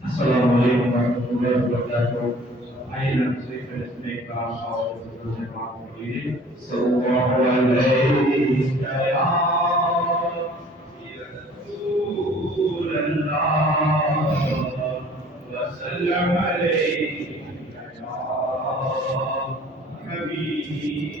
Assalamualaikum warahmatullahi wabarakatuh. Ayat suci mereka Allah Subhanahu Sallallahu alaihi ya Rasulullah wa sallam alaihi ya Habibullah.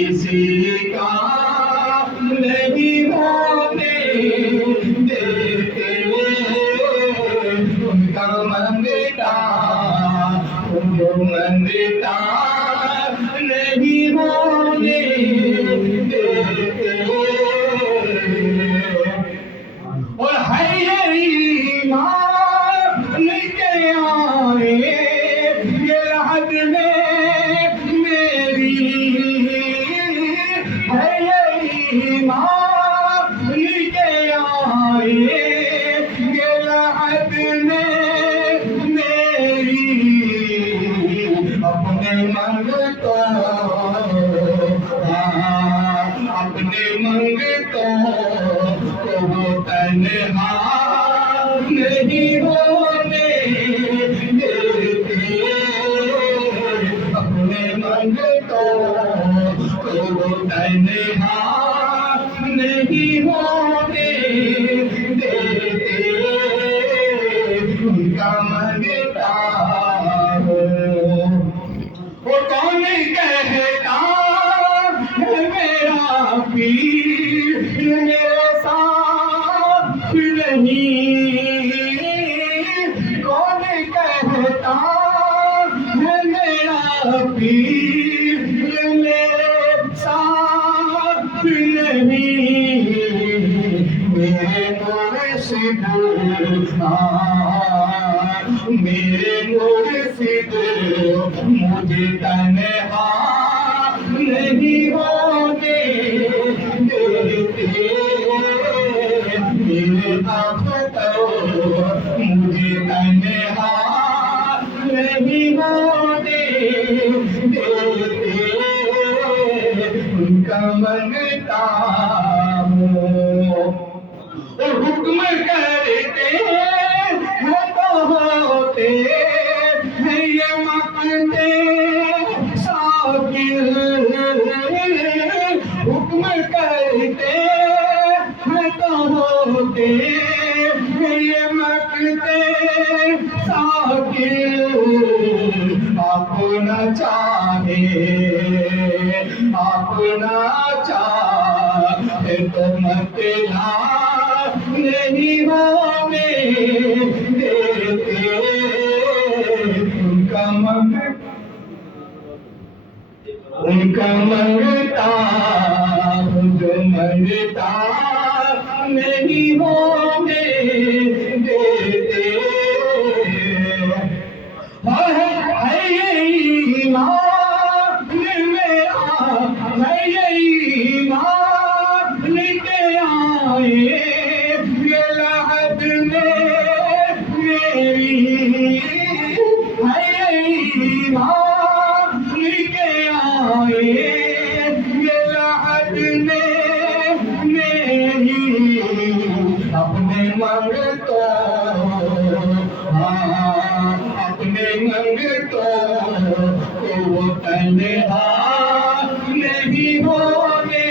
کسی کا نہیں ہونے دیتے ان کا منگتا جو منگتا نہیں ہونے دیتے اور ہے ایمان کے آئے یہ حد میں میری ہے ایمان کے آئے یہ حد میں میری اپنے منگتوں اپنے منگتوں کو وہ تنہا نہیں ہونے دیتے اپنے منگتوں کو وہ تنہا نہیں ہونے دیتے ان کا منگتا ہو وہ کون کہتا ہے میرا پیر میرے ساتھ نہیں کون کہتا ہے میرا پیر میرے ساتھ نہیں میرے مرشد میرے مرشد مجھے تنہا نہیں ہونے دیتے میرے آفتو مجھے تنہا نہیں ہونے دیتے ان کا منگتا ہوں حکم کرتے ہیں تو ہوتے ہیں یہ مقتے ساکر حکم کرتے ہیں تو ہوتے ہیں یہ مقتے ساکر آپ نہ چاہے آپ نہ چاہے تو مطلع نہیں ہونے دیتے ان کا منگتا جو منگتا نہیں ہونے دیتے ہے ایمان میرا ہے ایمان کے آئے یہ لحد میں میری ہے ایمان کے آئے یہ لحد میں میری اپنے منگتوں اپنے منگتوں کو وہ تنہا نہیں ہونے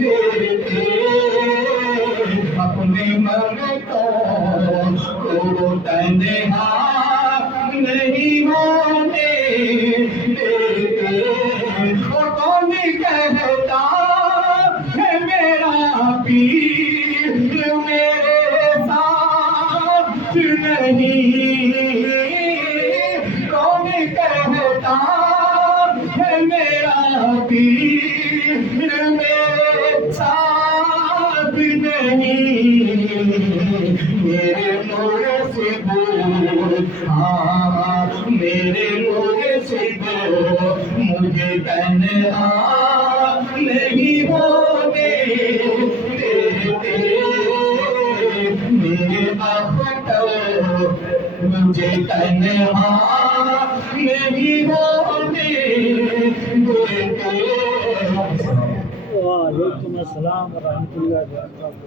دیتے اپنے منگتوں کو وہ تنہا نہیں ہونے دیتے اور کون کہتا ہے میرا پیر میرے ساتھ نہیں کون کہتا ہے میرا پیر میرے ساتھ نہیں میرے مرشد میرے مرشد مجھے تنہا نہیں ہونے دیتے میرے آفتو مجھے تنہا نہیں ہونے دیتے وعلیکم السلام ورحمۃ اللہ وبرکاتہ.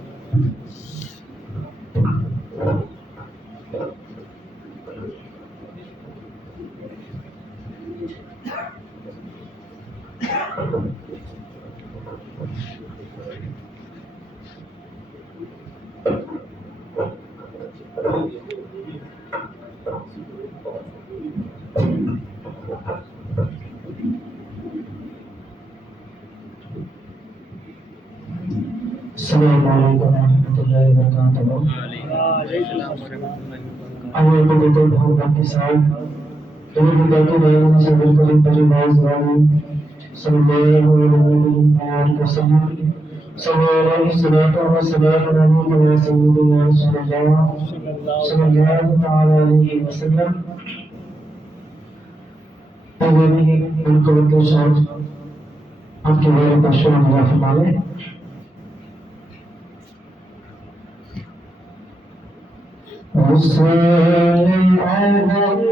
السلام علیکم ورحمۃ اللہ وبرکاتہ. آئیے کو دیتے بھگوان کے ساتھ دونوں بیٹھے بیان سے بالکل پریواز والی صلی اللہ علیہ وسلم صلی اللہ علیہ وسلم. بالکل کے ساتھ آپ کے بارے کا شکریہ فرمائے. حسین احمد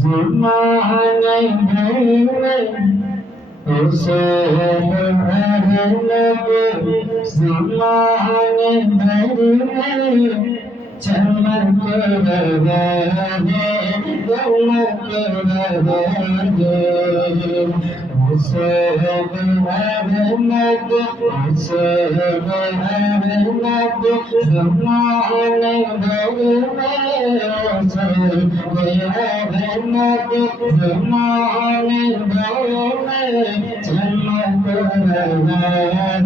زمانے بھر میں حسین احمد زمانے بھر میں چمک رہا ہے چمک رہا ہے. حسین احمد حسین احمد زمانے بھر میں حسین احمد زمانے بھر میں چمک رہا ہے چمک رہا ہے.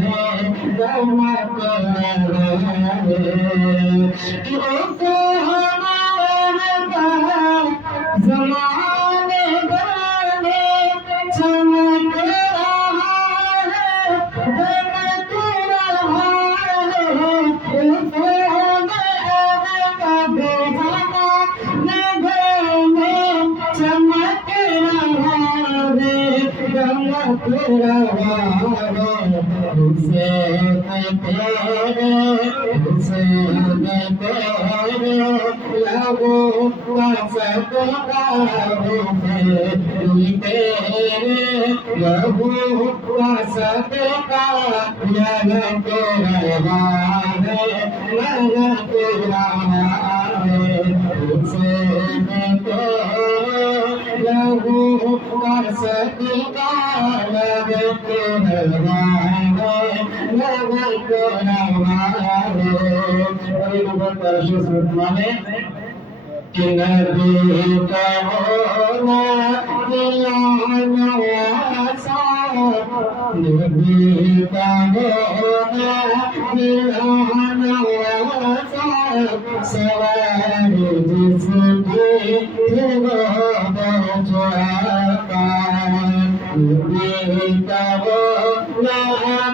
زمانے بھر میں چمک رہا ہے چمک رہا ہے. چمک رہا ہے چمک رہا ہے. حسین تیرے حسین تیرے لبوں کا صدقہ ہے تیرے لبوں کا صدقہ لگت رہا ہے لگت رہا ہے. حسین تیرے لبوں کا صدقہ لگت رہا ہے لگت رہا ہے. کہ نبی کا ہونا دلانا واسع نبی کا ہونا دلانا واسع سوار جس کی وہ بچاتا نبی کا ہونا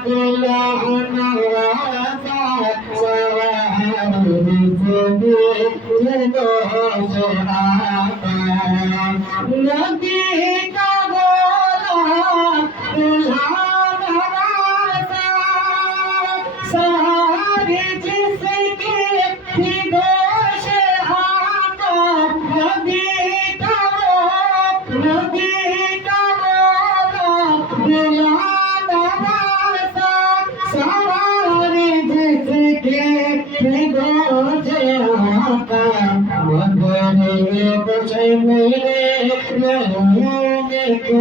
دلانا واسع سوار جس کی نبی کا بولا دلہانا واسع سہارے جس کی گوش آقا. نبی کا بولا دلہانا واسع سہارے جس کی گوش آقا. مدنی بچے میرے لہونے کو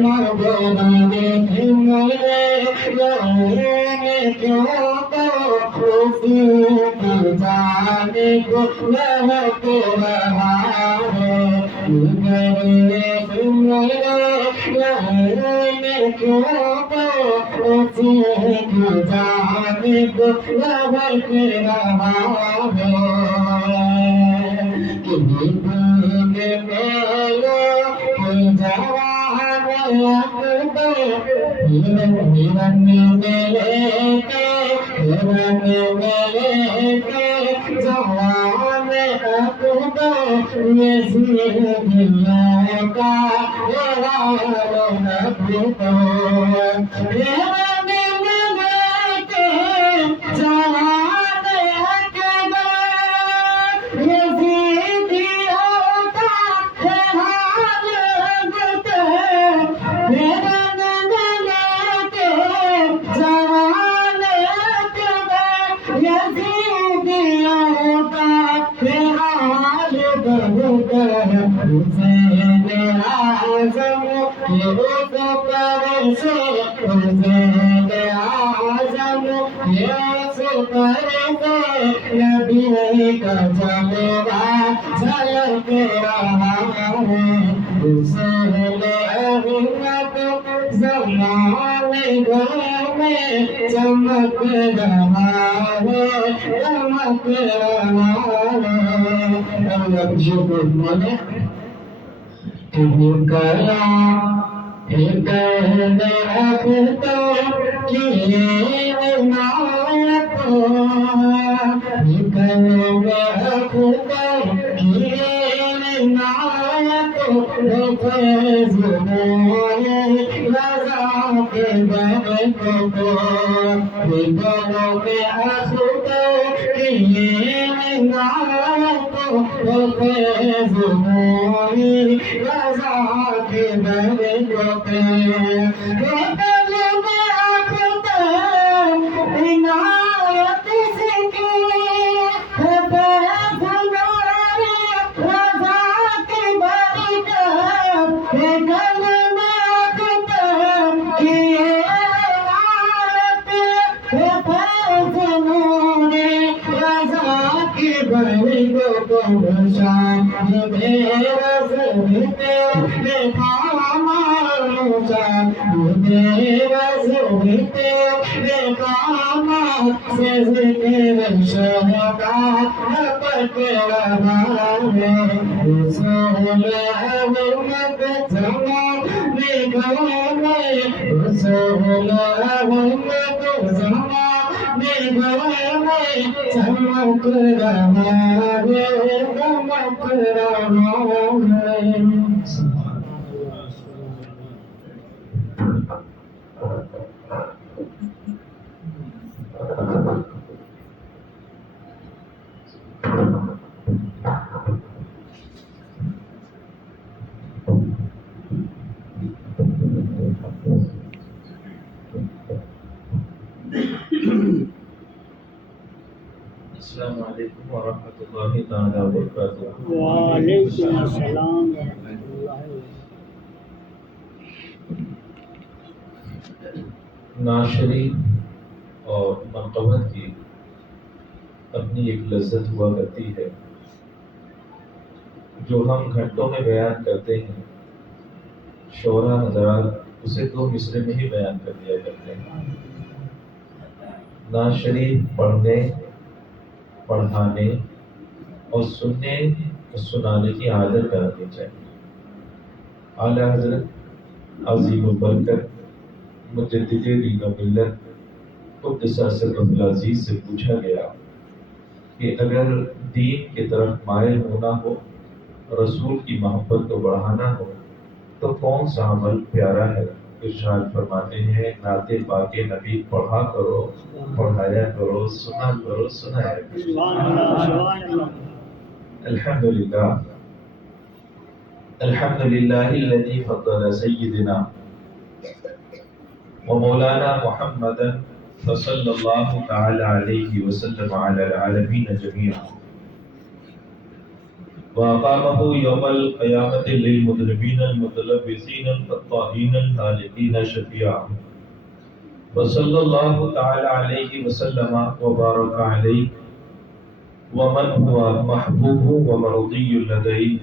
مدنی میرے لہونے کو اسی کی جانے کو لہک رہا ہے. میرے لہونے کو اسی کی جانے کو لہک رہا ہے. نبی کا جلوہ جھلک رہا ہے. حسین رحمت زمانے بھر میں چمک رہا ہے، چمک رہا ہے۔ اللہ خوشی کو مانے تم کلام کہنے اختر کی عنایت، کہنے اختر کی عنایت، فیض موئے رضا کے برکت، کہنے اختر کی عنایت، فیض موئے رضا کے برکت، عنایت سے کی فیض موئے رضا کے برکت، کلمہ اختر کی عنایت، فیض موئے رضا کے برکت، شام میرا زمین میرا زمین کام سے ذکر شہدا لپٹ رہا ہے، رسول احمد زمانے بھر میں، رسول احمد زمانے بھر میں چمک رہا ہے، چمک رہا ہے۔ السلام علیکم ورحمۃ اللہ تعالیٰ وبرکاتہ۔ وعلیکم السلام ورحمۃ اللہ وبرکاتہ۔ نعت شریف اور منقبت کی اپنی ایک لذت ہوا کرتی ہے جو ہم گھنٹوں میں بیان کرتے ہیں، شعراء حضرات اسے 2 مصرے میں ہی بیان کر دیا کرتے ہیں۔ نعت شریف پڑھنے، پڑھانے اور سننے اور سنانے کی عادت بنانی چاہیے۔ اعلیٰ حضرت عظیم البرکت مجدد دین و ملت قدس سرہ العزیز سے پوچھا گیا کہ اگر دین کی طرف مائل ہونا ہو، رسول کی محبت کو بڑھانا ہو تو کون سا عمل پیارا ہے؟ ارشاد فرماتے ہیں نعت پاک نبی پڑھا کرو، پڑھایا کرو، سنا کرو، سنایا کرو۔ سبحان اللہ، سبحان اللہ۔ الحمدللہ الحمدللہ الذی فضل سیدنا ومولانا محمدا صلی اللہ تعالی علیہ وسلم علی العالمین جميعا وأقامه يوم القيامة للمذنبين المتلبسين الخطائين الهالكين شفيعا وصلى الله تعالى عليه وسلم وبارك عليه ومن هو محبوب ومرضي لديه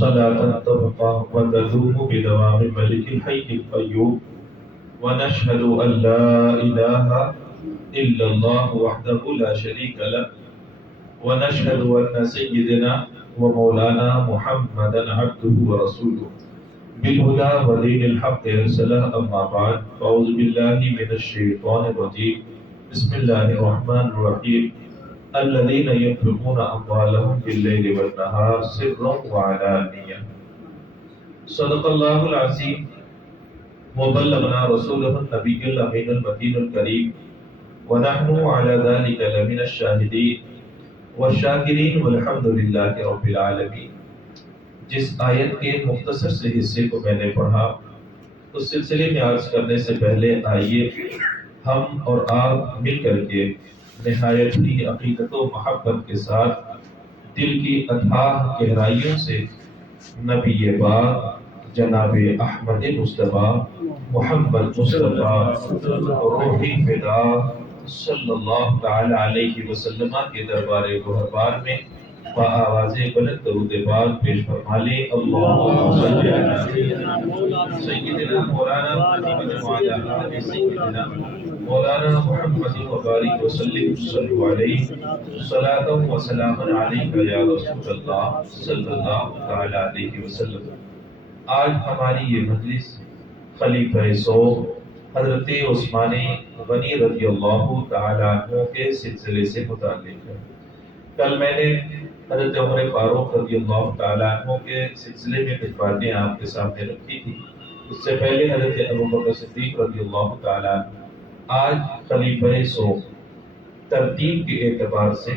صلاة تبقى وتدوم بدوام ملك الحي القيوم ونشهد أن لا إله إلا الله وحده لا شريك له ونشهد أن سيدنا ومولانا محمدا عبده ورسوله بالهدى ودين الحق أرسله أما بعد فأعوذ بالله من الشيطان الرجيم بسم الله الرحمن الرحيم الذين ينفقون أموالهم بالليل والنهار سرا وعلانية صدق الله العظيم وبلغنا رسوله النبي الأمين المكين الكريم ونحن على ذلك لمن الشاهدين والشاکرین والحمد للہ رب العالمین۔ جس آیت کے مختصر سے حصے کو میں نے پڑھا اس سلسلے میں عرض کرنے سے پہلے آئیے ہم اور آپ مل کر کے نہایت ہی عقیدت و محبت کے ساتھ دل کی اتھاہ گہرائیوں سے نبی پاک جناب احمد مصطفیٰ محمد مصطفیٰ روحی فدا صلی اللہ تعالی علیہ وسلم کے دربار گہربار میں با آواز بلند درود پاک پیش فرما لیں۔ اللہم صلی علی سیدنا مولانا محمد وعلی آل سیدنا مولانا محمد وبارک وسلم صلو علیہ صلاۃ و سلام علیک یا رسول اللہ صلی اللہ تعالی علیہ وسلم۔ آج ہماری یہ مجلس خلیفہ سو حضرت عثمان غنی رضی اللہ تعالی عنہ کے سلسلے سے متعلق ہے۔ کل میں نے حضرت عمر فاروق رضی اللہ تعالی عنہ کے سلسلے میں کچھ باتیں آپ کے سامنے رکھی تھی۔ اس سے پہلے حضرت ابوبکر صدیق رضی اللہ تعالی عنہ۔ آج خلیفہ سو ترتیب کے اعتبار سے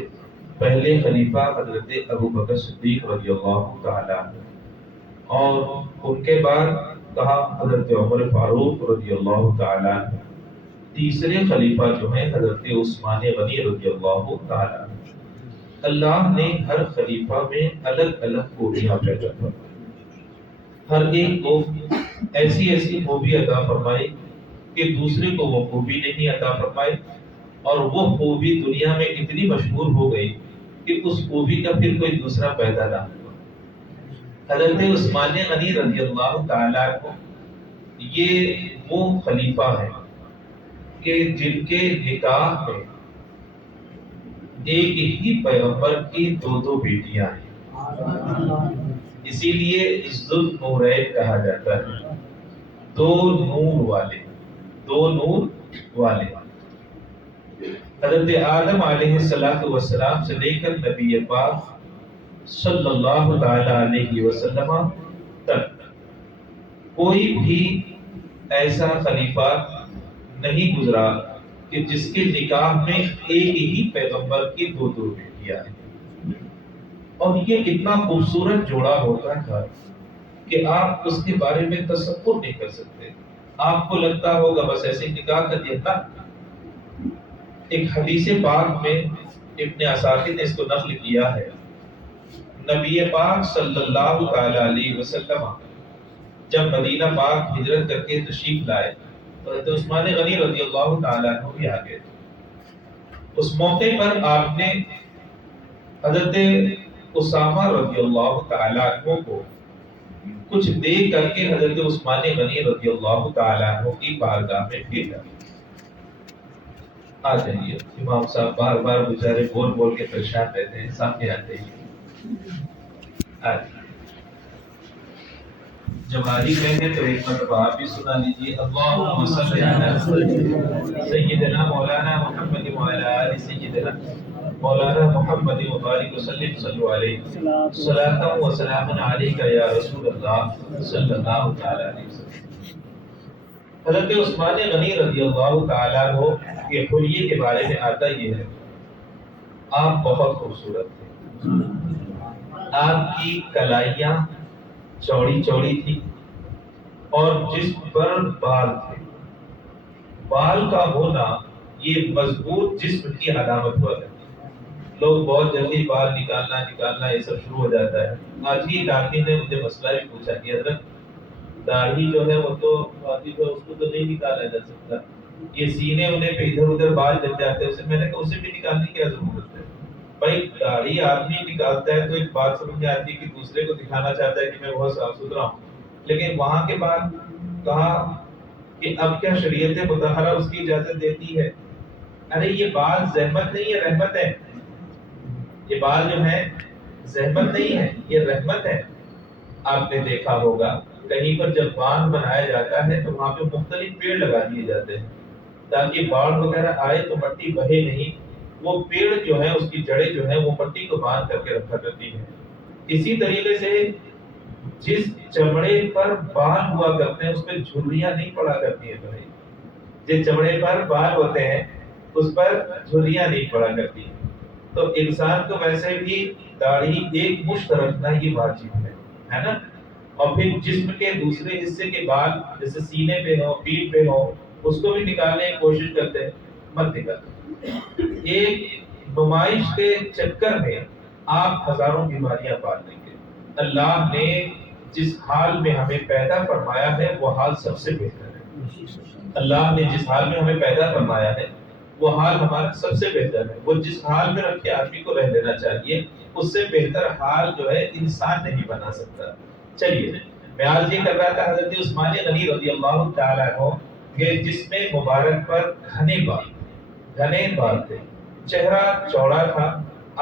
پہلے خلیفہ حضرت ابوبکر صدیق رضی اللہ تعالی عنہ، اور ان کے بعد کہا حضرت عمر فاروق رضی اللہ تعالی عنہ، تیسرے خلیفہ جو ہیں حضرت عثمان غنی رضی اللہ تعالی عنہ۔ اللہ نے ہر خلیفہ میں الگ الگ خوبیاں پیدا فرمائی، ہر ایک کو ایسی ایسی خوبی عطا فرمائی کہ دوسرے کو وہ خوبی نہیں عطا فرمائی، اور وہ خوبی دنیا میں اتنی مشہور ہو گئی کہ اس خوبی کا پھر کوئی دوسرا پیدا نہ ہوا۔ حضرت عثمان غنی رضی اللہ تعالی عنہ یہ وہ خلیفہ ہیں کہ جن کے نکاح میں ایک ہی پیغمبر کی دو بیٹیاں ہیں، اسی لیے ذوالنورین کہا جاتا ہے، دو نور والے۔ حضرت آدم علیہ السلام سے لے کر نبی پاک صلی اللہ تعالی علیہ وسلم تک کوئی بھی ایسا خلیفہ نہیں گزرا کہ جس کے نکاح میں ایک ہی پیغمبر کی دو بیٹیاں ہیں۔ اور یہ اتنا خوبصورت جوڑا ہوتا تھا کہ آپ اس کے بارے میں تصور نہیں کر سکتے۔ آپ کو لگتا ہوگا بس ایسے نکاح کر دیا تھا۔ ایک حدیث پاک میں ابن عساکر نے اس کو نقل کیا ہے، نبی پاک صلی اللہ تعالی علیہ وسلم جب مدینہ پاک ہجرت کر کے تشریف لائے تو حضرت عثمان غنی رضی اللہ تعالیٰ عنہ بھی آ گئے۔ اس موقع پر آپ نے حضرت اسامہ رضی اللہ تعالیٰ عنہ کو کچھ دے کر کے حضرت عثمان غنی رضی اللہ تعالیٰ عنہ کی بارگاہ میں بھیجا۔ آ جائیے، امام صاحب بار بار بیچارے بول کے پریشان رہتے ہیں، سامنے آ جائیے۔ جب آج کہیں تو ایک مرتبہ آپ بھی سنا لیجیے۔ اللہم صلی علی سیدنا مولانا محمد وعلی آل سیدنا مولانا محمد وبارک وسلم صلو علیہ صلاۃ و سلام علیک یا رسول اللہ صلی اللہ تعالی علیہ وسلم۔ حضرت عثمان غنی رضی اللہ تعالیٰ عنہ کے حلیے کے بارے میں آتا یہ ہے، آپ بہت خوبصورت تھے، آپ کی کلائیاں چوڑی تھی اور جسم پر بال تھے۔ بال کا ہونا یہ مضبوط جسم کی علامت ہوا ہے۔ لوگ بہت جلدی بال نکالنا یہ سب شروع ہو جاتا ہے۔ آج ہی ڈاکٹر نے مجھے مسئلہ بھی پوچھا کہ حضرت داڑھی جو ہے وہ تو اس کو تو نہیں نکالا جا سکتا، یہ سینے انہیں پہ ادھر ادھر بال جل جاتے ہیں۔ میں نے کہا اسے بھی نکالنے کی کیا ضرورت ہے؟ بھائی داڑھی آدمی نکالتا ہے تو ایک بات سمجھ میں آتی ہے کہ دوسرے کو دکھانا چاہتا ہے کہ میں بہت صاف ستھرا ہوں، لیکن وہاں کے بعد کہا کہ اب کیا شریعت مطہرہ اس کی اجازت دیتی ہے؟ ارے یہ بال زحمت نہیں ہے، رحمت ہے۔ یہ بال جو ہے زحمت نہیں ہے، یہ رحمت ہے۔ آپ نے دیکھا ہوگا کہیں پر جب باندھ بنایا جاتا ہے تو وہاں پہ مختلف پیڑ لگا دیے جاتے ہیں تاکہ باڑ وغیرہ آئے تو مٹی بہے نہیں، وہ پیڑ جو ہے اس کی جڑیں جو ہے وہ مٹی کو باندھ کر کے رکھا کرتی ہے۔ اسی طریقے سے جس چمڑے پر بال ہوا کرتے ہیں اس پہ جھریاں نہیں پڑا کرتی ہیں، بھائی جس چمڑے پر بال ہوتے ہیں اس پر جھریاں نہیں پڑا کرتی، تو انسان کو ویسے بھی داڑھی ایک مشت رکھنا یہ واجب ہے نا۔ اور پھر جسم کے دوسرے حصے کے بال جیسے سینے پہ ہو، پیٹھ پہ ہو، اس کو بھی نکالنے کی کوشش کرتے ہیں، مت نکالتے۔ ایک نمائش کے چکر میں آپ ہزاروں بیماریاں پال لیں گے۔ اللہ نے جس حال میں ہمیں پیدا فرمایا ہے وہ حال سب سے بہتر ہے۔ اللہ نے جس حال میں ہمیں پیدا فرمایا ہے وہ حال ہمارا سب سے بہتر ہے. وہ جس حال میں رکھے آدمی کو رہ لینا چاہیے، اس سے بہتر حال جو ہے انسان نہیں بنا سکتا. چلیے میں آج یہ کر رہا تھا حضرت عثمان غنی رضی اللہ تعالیٰ عنہ کہ جس میں مبارک پر گھنے بال تھے، چہرہ چوڑا تھا،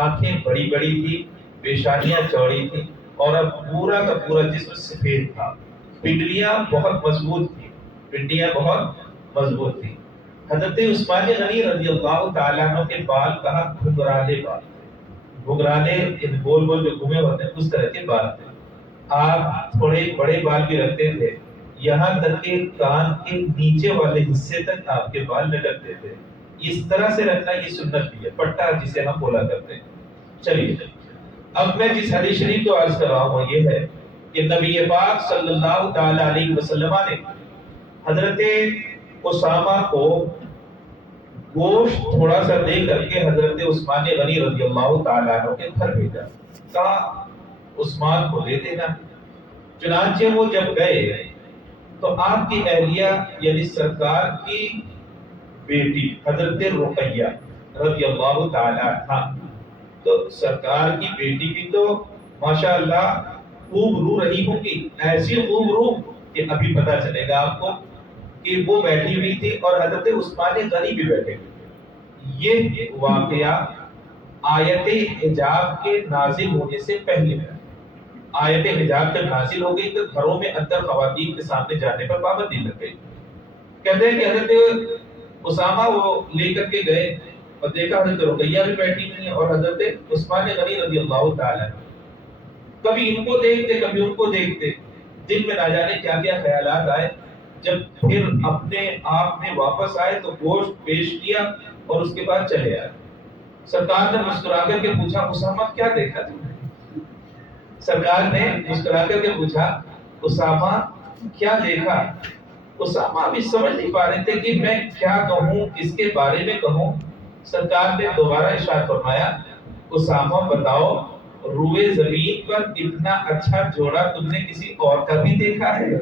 آنکھیں بڑی بڑی تھی، پیشانیاں چوڑی تھی، اور اب پورا کا پورا جسم سفید تھا. پنڈلیاں بہت مضبوط تھی. حضرت عثمان غنی رضی اللہ تعالیٰ عنہ کے بال کہا گھگرالے بال تھے. گھگرالے گول گول جو گھومے ہوتے ہیں اس طرح کے بال تھے. آپ تھوڑے بڑے بال بھی رکھتے تھے، یہاں تک کہ کان کے نیچے والے حصے تک آپ کے بال لٹکتے تھے. اس طرح سے رکھنا یہ سنت بھی ہے، پٹا جسے ہم بولا کرتے ہیں. چلیے اب میں جس حدیث شریف کو عرض کر رہا ہوں یہ ہے کہ نبی پاک صلی اللہ تعالی علیہ وسلم نے حضرت اسامہ کو گوشت تھوڑا سا دے کر کے حضرت عثمان غنی رضی اللہ تعالیٰ عنہ کے گھر بھیجا. کہا عثمان کو دے دینا. چنانچہ وہ جب گئے تو آپ کی اہلیہ یعنی سرکار کی بیٹی حضرت رقیہ رضی اللہ تعالیٰ عنہ، تو سرکار کی بیٹی بھی تو ماشاءاللہ خوب رو رہی ہوگی، ایسی خوب رو کہ ابھی پتہ چلے گا آپ کو کہ وہ بیٹھی ہوئی تھی اور حضرت عثمان غنی بھی بیٹھے ہوئے. یہ واقعہ آیت حجاب کے نازل ہونے سے پہلے ہے. آیت حجاب جب نازل ہو گئی تو گھروں میں اندر خواتین کے سامنے جانے پر پابندی لگ گئی. کہتے ہیں کہ حضرت اسامہ وہ لے کر کے گئے اور دیکھا حضرت رقیہ بھی بیٹھی ہوئی ہیں اور حضرت عثمان غنی رضی اللہ تعالیٰ کبھی ان کو دیکھتے کبھی ان کو دیکھتے. دل میں نہ جانے کیا کیا خیالات آئے. جب پھر اپنے آپ میں واپس آئے تو گوشت پیش کیا اور اس کے بعد چلے آئے. سرکار نے مسکرا کر کے پوچھا اسامہ کیا دیکھا تم نے؟ سرکار نے مسکرا کر کے پوچھا اسامہ کیا دیکھا؟ اسامہ بھی سمجھ نہیں پا رہے تھے کہ میں کیا کہوں، کس کے بارے میں کہوں. سرکار نے دوبارہ ارشاد فرمایا اسامہ بتاؤ روئے زمین پر اتنا اچھا جوڑا تم نے کسی اور کا بھی دیکھا ہے؟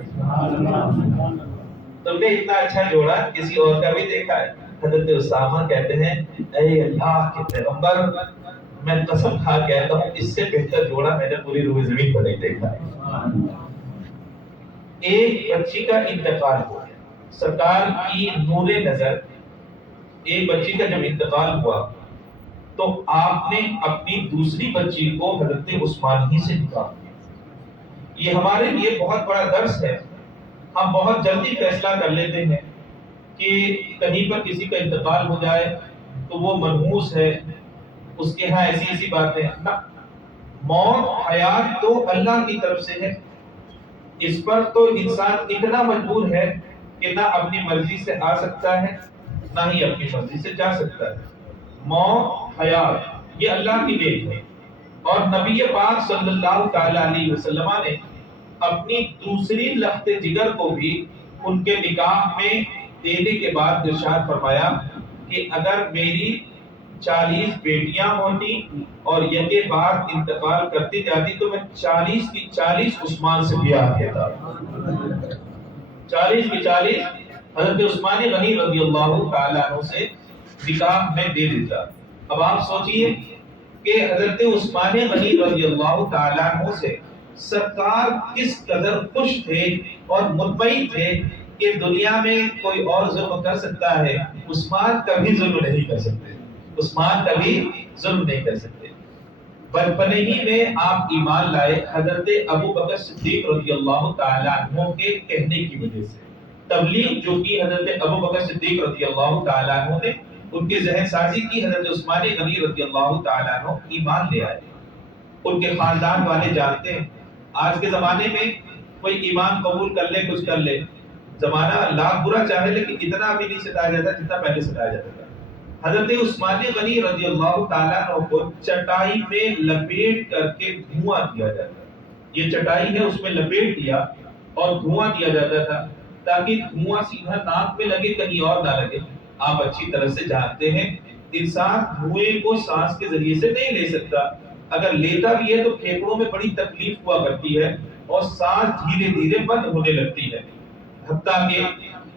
تم نے اتنا اچھا جوڑا کسی اور کا بھی دیکھا ہے؟ حضرت اسامہ کہتے ہیں اے اللہ کے پیغمبر، میں قسم کھا کہتا ہوں اس سے بہتر جوڑا میں نے پوری روئے زمین پر نہیں دیکھا ہے. ایک بچی کا انتقال ہو گیا. سرکار کی نور نظر ایک بچی کا جب انتقال ہوا تو آپ نے اپنی دوسری بچی کو حضرت عثمان ہی سے نکاح کیا. یہ ہمارے لیے بہت بڑا درس ہے. ہم بہت جلدی فیصلہ کر لیتے ہیں کہ کہیں پر کسی کا انتقال ہو جائے تو وہ منحوس ہے، اس کے ہاں ایسی باتیں. نہ، موت حیات تو اللہ کی طرف سے ہے. اس پر تو انسان اتنا مجبور ہے کہ نہ اپنی مرضی سے آ سکتا ہے نہ ہی اپنی مرضی سے جا سکتا ہے. موت حیات یہ اللہ کی دین ہے. اور نبی پاک صلی اللہ تعالی علیہ وسلم نے اپنی دوسری لخت جگر کو بھی ان کے نکاح میں دینے کے بعد ارشاد فرمایا کہ اگر میری 40 بیٹیاں ہوتی اور یہ بات انتقال کرتی جاتی تو میں 40 کی 40 عثمان سے بیاہ دیتا. 40 کی 40 حضرت عثمان غنی رضی اللہ تعالیٰ عنہ سے نکاح میں دے دیتا. اب آپ سوچئے کہ حضرت عثمان غنی رضی اللہ تعالیٰ عنہ سے سرکار کس قدر خوش تھے اور مطمئن تھے کہ دنیا میں کوئی اور ظلم کر سکتا ہے، عثمان کبھی ظلم نہیں کر سکتے. عثمان کبھی ظلم نہیں کر سکتے. بچپنے ہی میں آپ ایمان لائے حضرت ابو بکر صدیق رضی اللہ تعالیٰ عنہ کے کہنے کی وجہ سے. تبلیغ جو کی حضرت ابو بکر صدیق رضی اللہ تعالیٰ عنہ نے، ان کے ذہن سازی کی، حضرت عثمان غنی رضی اللہ تعالیٰ عنہ ایمان لے آئے. ان کے خاندان والے جانتے ہیں آج کے زمانے میں کوئی ایمان قبول کر لے کچھ کر لے، زمانہ لاکھ برا چاہے لیکن اتنا بھی نہیں ستایا جاتا جتنا پہلے ستایا جاتا تھا. حضرت عثمان غنی رضی اللہ تعالیٰ عنہ کو چٹائی میں لپیٹ کر کے دھواں دیا جاتا. یہ چٹائی ہے اس میں لپیٹ دیا اور دھواں دیا جاتا تھا تاکہ دھواں سیدھا ناک میں لگے کہیں اور نہ لگے. آپ اچھی طرح سے جانتے ہیں انسان دھوئیں کو سانس کے ذریعے سے نہیں لے سکتا. اگر لیتا بھی ہے تو پھیپھڑوں میں بڑی تکلیف ہوا کرتی ہے اور سانس دھیرے دھیرے بند ہونے لگتی ہے. حتیٰ کہ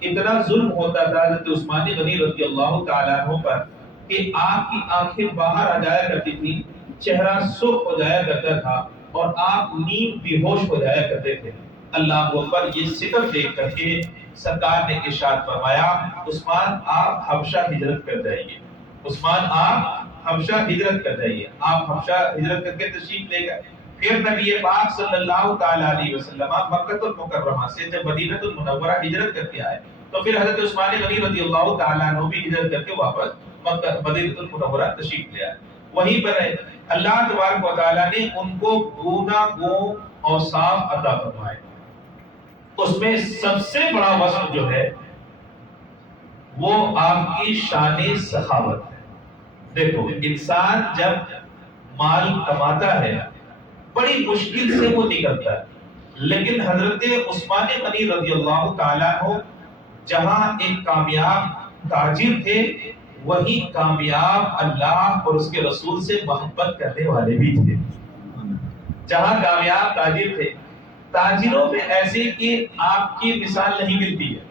اتنا ظلم ہوتا تھا حضرت عثمان غنی رضی اللہ تعالیٰ عنہ پر کہ آپ کی آنکھیں باہر آ جایا کرتی تھی، چہرہ سرخ ہو جایا کرتا تھا اور آپ نیم بے ہوش ہو جایا کرتے تھے۔ اللہ اکبر، یہ ستم دیکھ کر کے سرکار نے ارشاد فرمایا عثمان آپ حبشہ ہجرت کر جائیے، عثمان آپ حبشہ ہجرت کر جائیے۔ آپ حبشہ ہجرت کر کے تشریف لے گئے۔ پھر نبی پاک صلی اللہ تعالی علیہ وسلم مکہ المکرمہ سے جب مدینہ المنورہ ہجرت کر کے آئے تو پھر حضرت عثمان غنی رضی اللہ تعالیٰ عنہ بھی ہجرت کر کے واپس مکہ مدینہ المنورہ تشریف لے آئے۔ وہیں پر ہے اللہ تبارک و تعالیٰ نے ان کو گوناگون اوصاف عطا فرمائے۔ اس میں سب سے بڑا وصف جو ہے وہ آپ کی شان سخاوت ہے۔ دیکھو انسان جب مال کماتا ہے بڑی مشکل سے وہ نکلتا ہے، لیکن حضرت عثمان غنی رضی اللہ تعالیٰ عنہ جہاں ایک کامیاب تاجر تھے وہی کامیاب اللہ اور اس کے رسول سے محبت کرنے والے بھی تھے۔ جہاں کامیاب تاجر تھے، تاجروں میں ایسے کہ آپ کی مثال نہیں ملتی ہے۔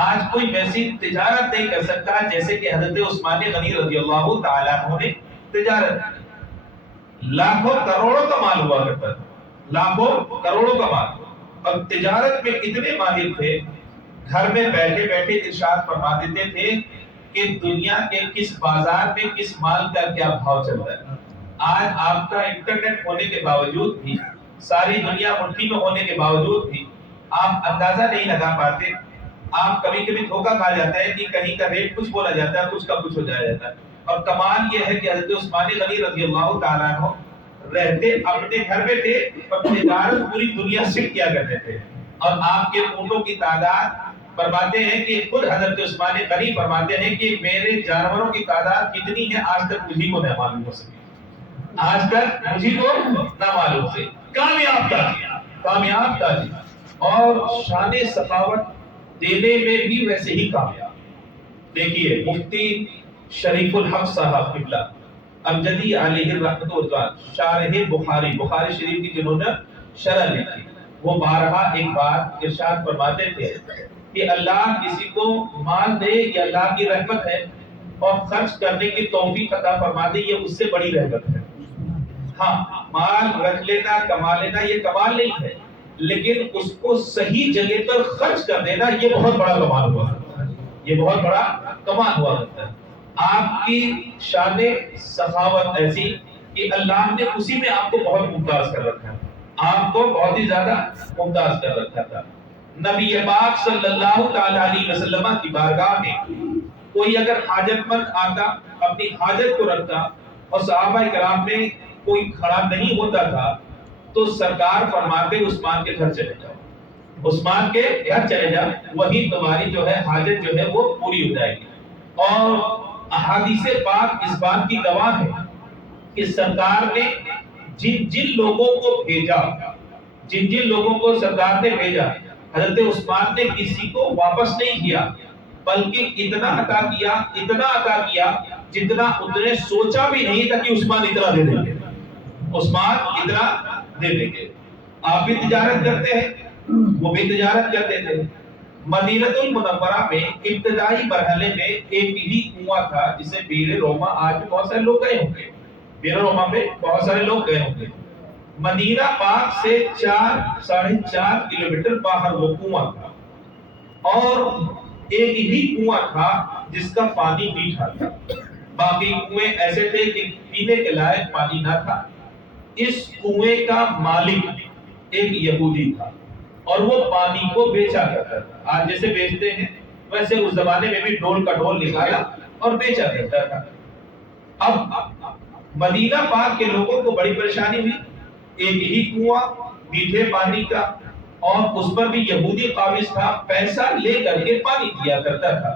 آج کوئی ویسی تجارت نہیں کر سکتا جیسے کہ حضرت عثمان غنی رضی اللہ تعالیٰ عنہ نے تجارت کی۔ لاکھوں کروڑوں کا مال ہوا کرتا تھا، لاکھوں کروڑوں کا مال، اور تجارت میں اتنے ماہر تھے، گھر میں بیٹھے بیٹھے ارشاد فرما دیتے تھے کہ دنیا کے کس بازار میں کس مال کا کیا بھاؤ چل رہا ہے۔ آج آپ کا انٹرنیٹ ہونے کے باوجود بھی، ساری دنیا مٹھی میں ہونے کے باوجود بھی آپ اندازہ نہیں لگا پاتے۔ آپ کبھی کبھی دھوکہ کھا جاتا ہے کہ کہیں کا ریٹ کچھ بولا جاتا ہے، کچھ کا کچھ ہو جایا جاتا ہے۔ اور کمال یہ ہے کہ حضرت عثمان غنی رضی اللہ تعالیٰ عنہ رہتے اپنے گھر میں تھے اور تجارت پوری دنیا سے کیا کرتے تھے، اور آپ کے اونٹوں کی تعداد فرماتے ہیں کہ خود حضرت عثمان غنی فرماتے ہیں کہ میرے جانوروں کی تعداد کتنی ہے آج تک مجھے کو نہ معلوم ہو سکی، آج تک مجھے کو نہ معلوم سے۔ کامیاب تاجر، کامیاب تاجر، اور شان سخاوت دینے میں بھی ویسے ہی کامیاب۔ دیکھیے مفتی شریف الحق صاحب قبلہ امجدی علیہ الرحمۃ والرضوان، شارح بخاری، بخاری شریف کی جنہوں نے شرح لکھی، وہ بارہا ایک بات ارشاد فرماتے تھے کہ اللہ کسی کو مال دے یہ اللہ کی رحمت ہے، اور خرچ کرنے کی توفیق عطا فرما دے یہ اس سے بڑی رحمت ہے۔ ہاں مال رکھ لینا کما لینا یہ کمال نہیں ہے، لیکن اس کو صحیح جگہ پر خرچ کر دینا یہ بہت بڑا کمال ہوا کرتا ہے، یہ بہت بڑا کمال ہوا کرتا ہے۔ آپ کی شان سخاوت ایسی کہ اللہ نے اسی میں آپ کو بہت ممتاز کر رکھا ہے، آپ کو بہت ہی زیادہ ممتاز کر رکھا تھا۔ نبی پاک صلی اللہ تعالی علیہ وسلم کی بارگاہ میں کوئی اگر حاجت مند آتا اپنی حاجت کو رکھتا اور صحابہ کرام میں کوئی کھڑا نہیں ہوتا تھا تو سرکار فرماتے عثمان کے گھر چلے جاؤ، عثمان کے گھر چلے جاؤ، وہی تمہاری جو ہے حاجت جو ہے وہ پوری ہو جائے گی۔ اور احادیث پاک اس بات کی گواہ ہے کہ سرکار نے جن جن لوگوں کو بھیجا، جن جن لوگوں کو سرکار نے بھیجا، حضرت عثمان نے کسی کو واپس نہیں کیا، بلکہ اتنا عطا کیا، اتنا عطا کیا جتنا اتنے سوچا بھی نہیں تھا کہ عثمان اتنا دے دیں گے، عثمان اتنا دے دیں گے۔ آپ بھی تجارت کرتے ہیں، وہ بھی تجارت کرتے تھے۔ مدینہ المنورہ میں ابتدائی مرحلے میں ایک ہی کنواں تھا جسے بیر روما، آج بھی بہت سارے لوگ گئے ہوں گے، بیر روما میں بہت سارے لوگ گئے ہوں گے۔ مدینہ پاک سے 4.5 کلومیٹر باہر وہ کنواں تھا، اور ایک ہی کنواں تھا جس کا پانی میٹھا تھا، باقی کنویں ایسے تھے کہ پینے کے لائق پانی نہ تھا۔ اس کنویں کا مالک ایک یہودی تھا اور وہ پانی کو بیچا کرتا تھا، آج جیسے بیچتے ہیں ویسے اس زمانے میں بھی ڈول کا ڈول نکالا اور بیچا کرتا تھا۔ اب مدینہ پاک کے لوگوں کو بڑی پریشانی ہوئی، ایک ہی کنواں میٹھے پانی کا، اور اس پر بھی یہودی قابض تھا، پیسہ لے کر کے پانی دیا کرتا تھا۔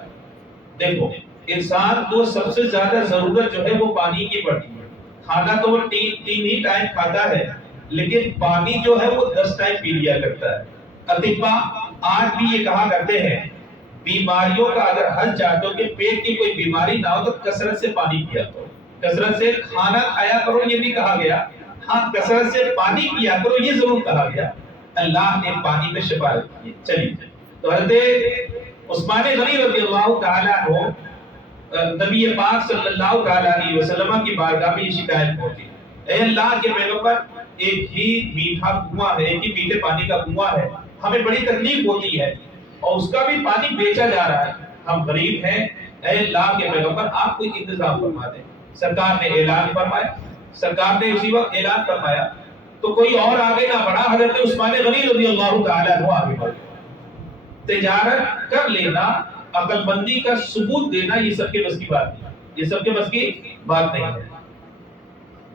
دیکھو انسان کو سب سے زیادہ ضرورت جو ہے وہ پانی کی پڑتی ہے، کھانا تو وہ تین ہی ٹائم کھاتا ہے، لیکن پانی جو ہے وہ 10 ٹائم پی لیا کرتا ہے۔ اطباء آج بھی یہ کہا کرتے ہیں بیماریوں کا اگر حل چاہتے ہو کہ پیٹ کی کوئی بیماری نہ ہو تو کثرت سے پانی پیا کرو، کثرت سے کھانا کھایا کرو یہ بھی کہا گیا، ہاں کثرت سے پانی پیا کرو یہ ضرور کہا گیا۔ اللہ نے پانی میں شفا رکھی ہے۔ چلیے تو حضرت عثمان غنی رضی اللہ تعالیٰ عنہ نبی پاک صلی اللہ تعالیٰ علیہ وسلم کی بارگاہ میں یہ شکایت پہنچی، اے اللہ کے پیغمبر، ایک ہی میٹھا کنواں ہے، ایک ہی میٹھے پانی کا کنواں ہے، ہمیں بڑی تکلیف ہوتی ہے اور اس کا بھی پانی بیچا جا رہا ہے، ہم غریب ہیں، اے اللہ کے پیغمبر آپ کوئی انتظام فرما دیں۔ سرکار نے اعلان فرمایا، سرکار نے اسی وقت اعلان فرمایا تو کوئی اور آگے نہ بڑھا، حضرت عثمان غنی رضی اللہ تعالیٰ عنہ آگے بڑھے۔ تجارت کر لینا، عقل مندی کا ثبوت دینا، یہ سب کے بس کی بات نہیں، یہ سب کے بس کی بات نہیں ہے۔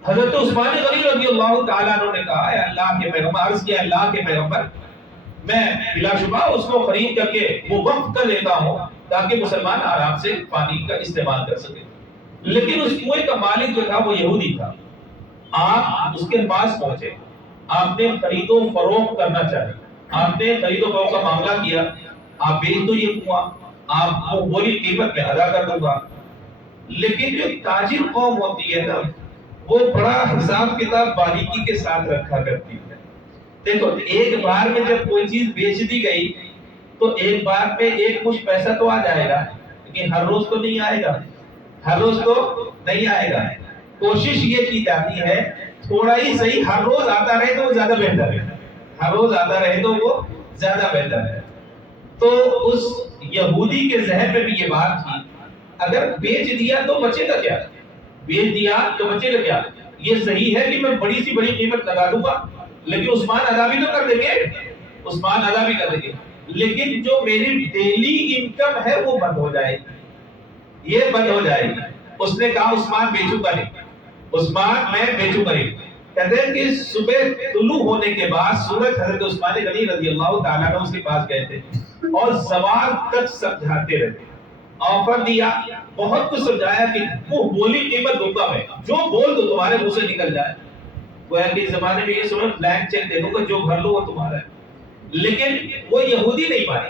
حضرت عثمان غنی رضی اللہ تعالیٰ عنہ نے کہا، اے اللہ کے پیغمبر، عرض کیا اللہ کے پیغمبر، میں بلا شبہ اس کو خرید کر کے وہ وقت کر لیتا ہوں تاکہ مسلمان آرام سے پانی کا استعمال کر سکے، لیکن اس کنویں کا مالک جو تھا وہ یہودی تھا۔ آپ اس کے پاس پہنچے، آپ نے خرید و فروخت کرنا چاہے، آپ نے خرید و فروخت کا معاملہ کیا، آپ بیچ دو یہ کنواں، آپ کو وہی قیمت میں ادا کر دوں گا۔ لیکن جو تاجر قوم ہوتی ہے نا، وہ بڑا حساب کتاب باریکی کے ساتھ رکھا کرتی ہے۔ دیکھو ایک بار میں جب کوئی چیز بیچ دی گئی تو ایک بار میں ایک کچھ پیسہ تو آ جائے گا، لیکن ہر روز تو نہیں آئے گا، ہر روز تو نہیں آئے گا۔ کوشش یہ کی جاتی ہے تھوڑا ہی صحیح ہر روز آتا رہے تو وہ زیادہ بہتر ہے، ہر روز آتا رہے تو وہ زیادہ بہتر ہے۔ تو اس یہودی کے ذہن میں بھی یہ بات تھی، اگر بیچ دیا تو بچے گا کیا، بیچ دیا تو بچے گا کیا؟ یہ صحیح ہے کہ میں بڑی سی بڑی قیمت لگا دوں گا، لیکن عثمان ادا بھی تو کر دیں گے، عثمان ادا بھی کر دیں گے، لیکن جو میری ڈیلی انکم ہے وہ بند ہو جائے گی، یہ بند ہو جائے گی۔ اس نے کہا عثمان بیچوں گا نہیں، عثمان میں بیچوں گا نہیں۔ کہتے ہیں کہ صبح طلوع ہونے کے بعد سورج حضرت عثمان غنی رضی اللہ تعالیٰ عنہ اس کے پاس گئے تھے اور زوال تک سمجھاتے رہے، آفر دیا، بہت کچھ سمجھایا کہ وہ بولی قیمت دوں گا میں، جو بول دو تمہارے منہ سے نکل جائے۔ وہ ہے کہ زمانے میں یہ سمجھ بلینک چیک دے دوں گا، جو بھر لو وہ تمہارا ہے، لیکن وہ یہودی نہیں مانی،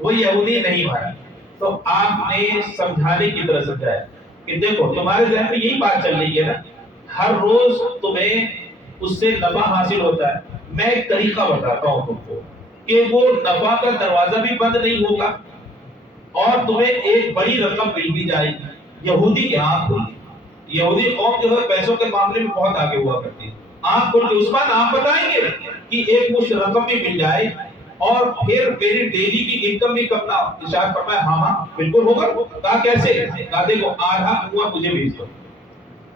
وہ یہودی نہیں مانی۔ تو آپ نے سمجھانے کی طرح سمجھایا کہ دیکھو تمہارے ذہن میں یہی بات چل رہی ہے نا، ہر روز تمہیں اس سے نفع حاصل ہوتا ہے، میں ایک طریقہ بتاتا ہوں تم کو کہ وہ نفع کا دروازہ بھی بند نہیں ہوگا اور تمہیں ایک بڑی رقم مل بھی جائے گی۔ یہودی کے آنکھ کھلی، یہودی قوم جو ہے پیسوں کے معاملے میں بہت آگے ہوا کرتی ہے، آنکھ کھل کے عثمان آپ بتائیں گے کہ ایک مشت رقم بھی مل جائے اور پھر میری ڈیلی کی انکم بھی کرنا؟ ارشاد فرمایا ہاں ہاں بالکل ہوگا۔ کہا کیسے؟ کہا دیکھو آدھا کنواں مجھے بھیج دو،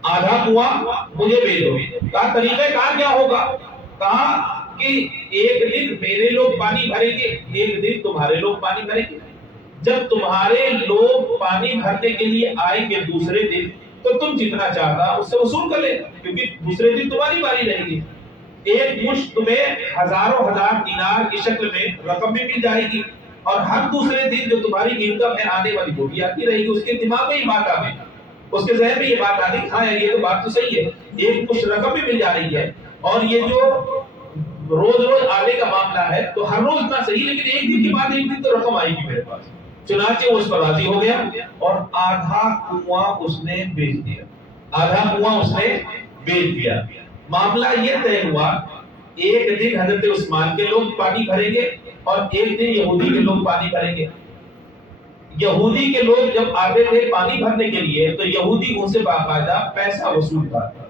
آدھا کنواں مجھے بھیج دو۔ کہا طریقہ کار کیا ہوگا؟ کہا کہ ایک دن میرے لوگ پانی بھریں گے، ایک دن تمہارے لوگ پانی بھریں گے، جب تمہارے لوگ پانی بھرنے کے لیے آئیں گے دوسرے دن تو تم جتنا چاہتا اس سے وصول کر لینا، کیونکہ دوسرے دن تمہاری باری رہے گی۔ ایک مشت تمہیں ہزاروں ہزار دینار کی شکل میں رقم بھی مل جائے گی اور ہر دوسرے دن جو تمہاری انکم ہے آنے والی وہ بھی آتی رہے گی۔ اس کے دماغ میں یہ بات آ گئی، اس کے ذہن میں یہ بات آ گئی، ہاں یہ تو بات تو صحیح ہے، ایک مشت رقم بھی مل جا رہی ہے اور یہ جو روز روز آنے کا معاملہ ہے تو ہر روز نہ صحیح لیکن ایک دن کے بعد ایک دن تو رقم آئے گی میرے پاس۔ چنانچہ وہ اس پر راضی ہو گیا اور آدھا کنواں اس نے بیچ دیا، آدھا کنواں اس نے بیچ دیا۔ معاملہ یہ طے ہوا ایک دن حضرت عثمان کے لوگ پانی بھریں گے اور ایک دن یہودی کے لوگ پانی بھریں گے۔ یہودی کے لوگ جب آتے تھے پانی بھرنے کے لیے تو یہودی ان سے باقاعدہ پیسہ وصول کرتا۔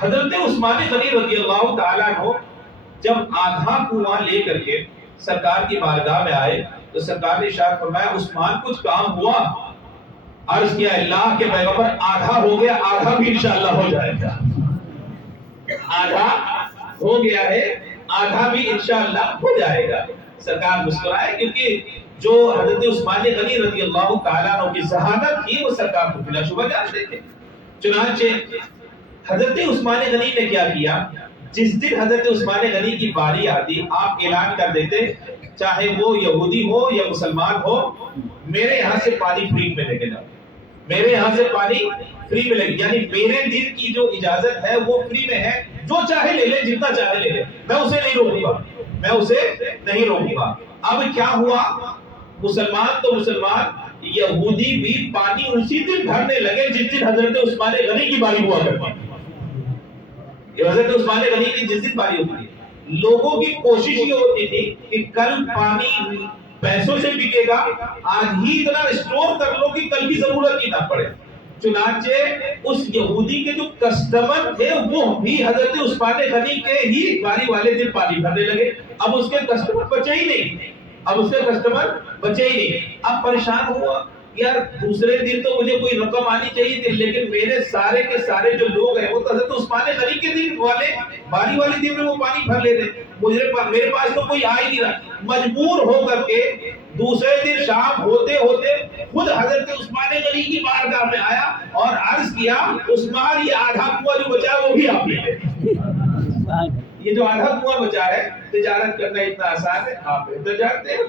حضرت عثمان غنی رضی اللہ تعالیٰ عنہ جب آدھا کنواں لے کر کے سرکار کی بارگاہ میں آئے تو سرکار نے ارشاد فرمایا عثمان کچھ کام ہوا؟ عرض کیا اللہ کے پیغمبر آدھا ہو گیا، آدھا بھی انشاءاللہ ہو جائے گا، آدھا ہو گیا ہے، آدھا بھی انشاءاللہ ہو جائے گا۔ سرکار مسکرائے کیونکہ جو حضرت عثمان غنی رضی اللہ تعالیٰ عنہ کی ذہانت تھی وہ سرکار کو بلا شبہ جانتے تھے۔ چنانچہ حضرت عثمان غنی نے کیا کیا، جس دن حضرت عثمان غنی کی باری آتی آپ اعلان کر دیتے چاہے وہ یہودی ہو یا مسلمان ہو، میرے یہاں سے پانی فری میں لے کے جاؤ، میرے یہاں سے پانی فری میں لے، یعنی میرے دن کی جو اجازت ہے وہ فری میں ہے، جو چاہے لے لے، جتنا چاہے لے لے، میں اسے نہیں روکوں گا، میں اسے نہیں روکوں گا۔ اب کیا ہوا، مسلمان تو مسلمان، یہودی بھی پانی اسی دن بھرنے لگے جس دن حضرت عثمان غنی کی باری ہوا کرتی ہے۔ حضرت عثمان غنی کی جس دن باری ہوتی ہے، لوگوں کی کوشش یہ ہوتی تھی کہ کل پانی پیسوں سے بکے گا، آج ہی اتنا اسٹور کر لو کہ کل کی ضرورت ہی نہ پڑے۔ چنانچہ اس یہودی کے جو کسٹمر تھے وہ بھی حضرت عثمان غنی کے ہی باری والے دن پانی بھرنے لگے۔ اب اس کے کسٹمر بچے ہی نہیں، اب اس کے کسٹمر بچے ہی نہیں۔ اب پریشان ہوا، یار دوسرے دن تو مجھے کوئی رقم آنی چاہیے تھی، لیکن میرے سارے کے سارے جو لوگ ہیں وہ تو حضرت عثمان غنی کے دن والے باری والے دن میں وہ پانی بھر لے رہے، میرے پاس تو کوئی آ ہی نہیں رہا۔ مجبور ہو کر کے دوسرے دن شام ہوتے ہوتے خود حضرت عثمان غنی کی بارگاہ میں آیا اور عرض کیا، عثمان یہ آدھا کنواں جو بچا ہے وہ بھی آپ لے لیں۔ یہ جو آدھا کنواں بچا ہے، تجارت کرنا اتنا آسان ہے، آپ بہتر جانتے ہیں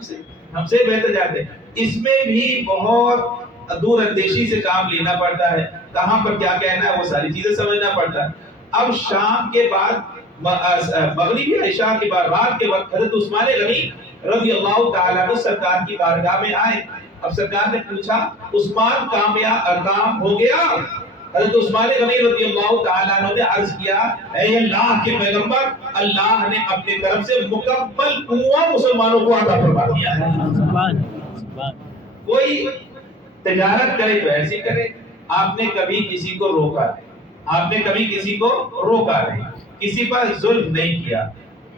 ہم سے بہتر جانتے ہیں۔ اس میں بھی بہت دور اندیشی سے کام لینا پڑتا ہے، کہاں پر کیا کہنا ہے وہ ساری چیزیں سمجھنا پڑتا ہے۔ اب شام کے بعد مغربی عشاء کے بعد رات کے وقت حضرت عثمان غنی رضی اللہ تعالیٰ عنہ سرکار کی بارگاہ میں آئے۔ اب سرکار نے پوچھا، عثمان کام ہو گیا؟ حضرت عثمان غنی رضی اللہ تعالیٰ عنہ نے عرض کیا، اے اللہ کے پیغمبر، اللہ نے اپنے طرف سے مکمل کنواں مسلمانوں کو عطا فرما دیا ہے۔ کوئی تجارت کرے تو ایسی کرے، آپ نے کبھی کسی کو روکا نہیں، آپ نے کبھی کسی کو روکا نہیں، کسی پر ظلم نہیں کیا۔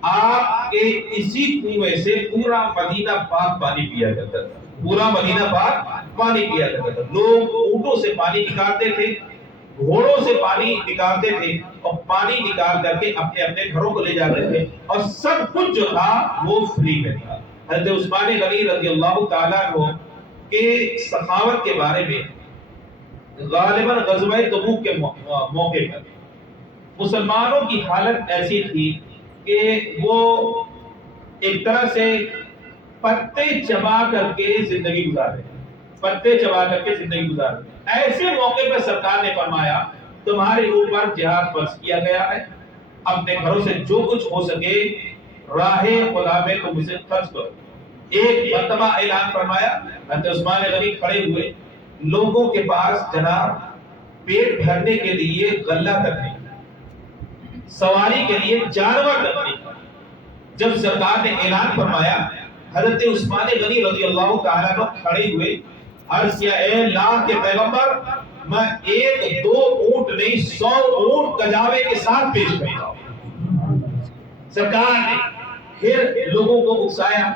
آپ کے اسی کنویں سے پورا مدینہ پاک پانی پیا کرتا تھا، پورا مدینہ پاک پانی پیا کرتا تھا۔ لوگ اونٹوں سے پانی نکالتے تھے، گھوڑوں سے پانی نکالتے تھے، اور پانی نکال کر کے اپنے اپنے گھروں کو لے جاتے تھے، اور سب کچھ جو تھا وہ فری میں تھا۔ حضرت عثمان غنی رضی اللہ تعالیٰ عنہ کے سخاوت کے بارے میں غالباً غزوہ تبوک کے موقع پر مسلمانوں کی حالت ایسی تھی کہ وہ ایک طرح سے پتے چبا کر کے زندگی گزارے، پتے چبا کر کے زندگی گزارے۔ ایسے موقع پر سرکار نے فرمایا، تمہارے اوپر جہاد فرض کیا گیا ہے، اپنے گھروں سے جو کچھ ہو سکے راہ خدا میں تم اسے خرچ کرو۔ ایک مرتبہ اعلان فرمایا، حضرت عثمان غنی کھڑے ہوئے، لوگوں کے پاس جناب پیٹ بھرنے کے لیے غلہ تک نہیں، سواری کے لیے جانور تک نہیں۔ جب سرکار نے اعلان فرمایا، حضرت عثمان غنی رضی اللہ تعالیٰ عنہ کھڑے ہوئے، عرض کیا، اے اللہ کے پیغمبر، میں ایک دو اونٹ نہیں 100 اونٹ کجاوے کے ساتھ پیش کرتا ہوں۔ سرکار نے پھر لوگوں کو اکسایا،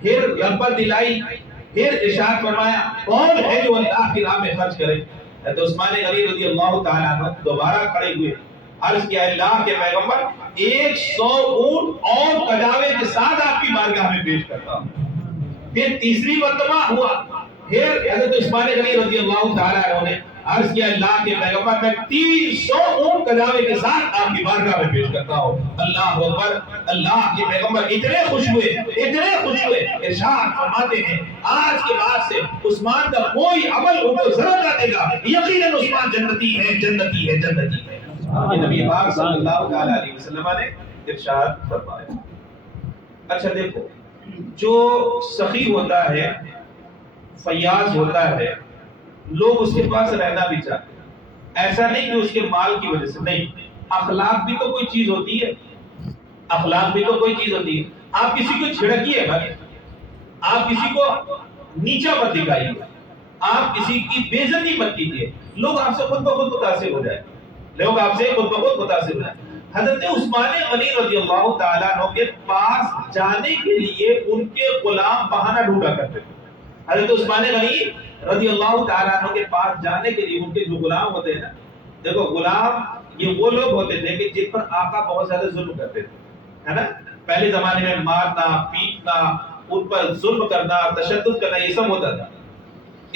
پھر رغبت دلائی، پھر ارشاد فرمایا، کون ہے جو اللہ کی راہ میں خرچ کرے؟ حضرت عثمان غنی رضی اللہ تعالیٰ عنہ دوبارہ کھڑے ہوئے، عرض کیا، اللہ کے پیغمبر، 100 اونٹ اور کجاوے کے ساتھ آپ کی بارگاہ میں پیش کرتا ہوں۔ پھر تیسری مرتبہ ہوا، پھر حضرت عثمان غنی رضی اللہ تعالیٰ عنہ نے عرض کیا، اللہ کے پیغمبر، میں 300 اونٹ کجاوے کے ساتھ آپ کی بارگاہ میں پیش کرتا ہوں۔ اللہ اکبر! اللہ کے پیغمبر اتنے خوش ہوئے، ارشاد فرماتے ہیں، آج کے بعد سے عثمان کا کوئی عمل ان کو ضرر نہ دے گا، یقیناً عثمان جنتی ہے، جنتی ہے، جنتی ہے۔ یہ نبی پاک صلی اللہ علیہ وسلم نے ارشاد فرمایا۔ اچھا دیکھو، جو سخی ہوتا ہے، فیاض ہوتا ہے، لوگ اس کے پاس رہنا بھی چاہتے ہیں۔ ایسا نہیں کہ اس کے مال کی وجہ سے، نہیں، اخلاق بھی تو کوئی چیز ہوتی ہے، اخلاق بھی تو کوئی چیز ہوتی ہے۔ آپ کسی کو چھڑکیے بھائی، آپ کسی کو نیچا مت دکھائیے، آپ کسی کی بے عزتی مت کیجیے، لوگ آپ سے خود بخود متاثر ہو جائیں، لوگ آپ سے خود بخود متاثر ہو جائیں۔ حضرت عثمان غنی رضی اللہ تعالیٰ عنہ کے پاس جانے کے لیے ان کے غلام بہانہ ڈھونڈا کرتے تھے۔ حضرت عثمان غنی رضی اللہ تعالیٰ عنہ کے پاس جانے کے لیے ان کے جو غلام ہوتے ہیں نا، دیکھو غلام یہ وہ لوگ ہوتے تھے کہ جن پر آقا بہت زیادہ ظلم کرتے تھے، ہے نا؟ پہلے زمانے میں مارنا، پیٹنا، ان پر ظلم کرنا، تشدد کرنا، یہ سب ہوتا تھا۔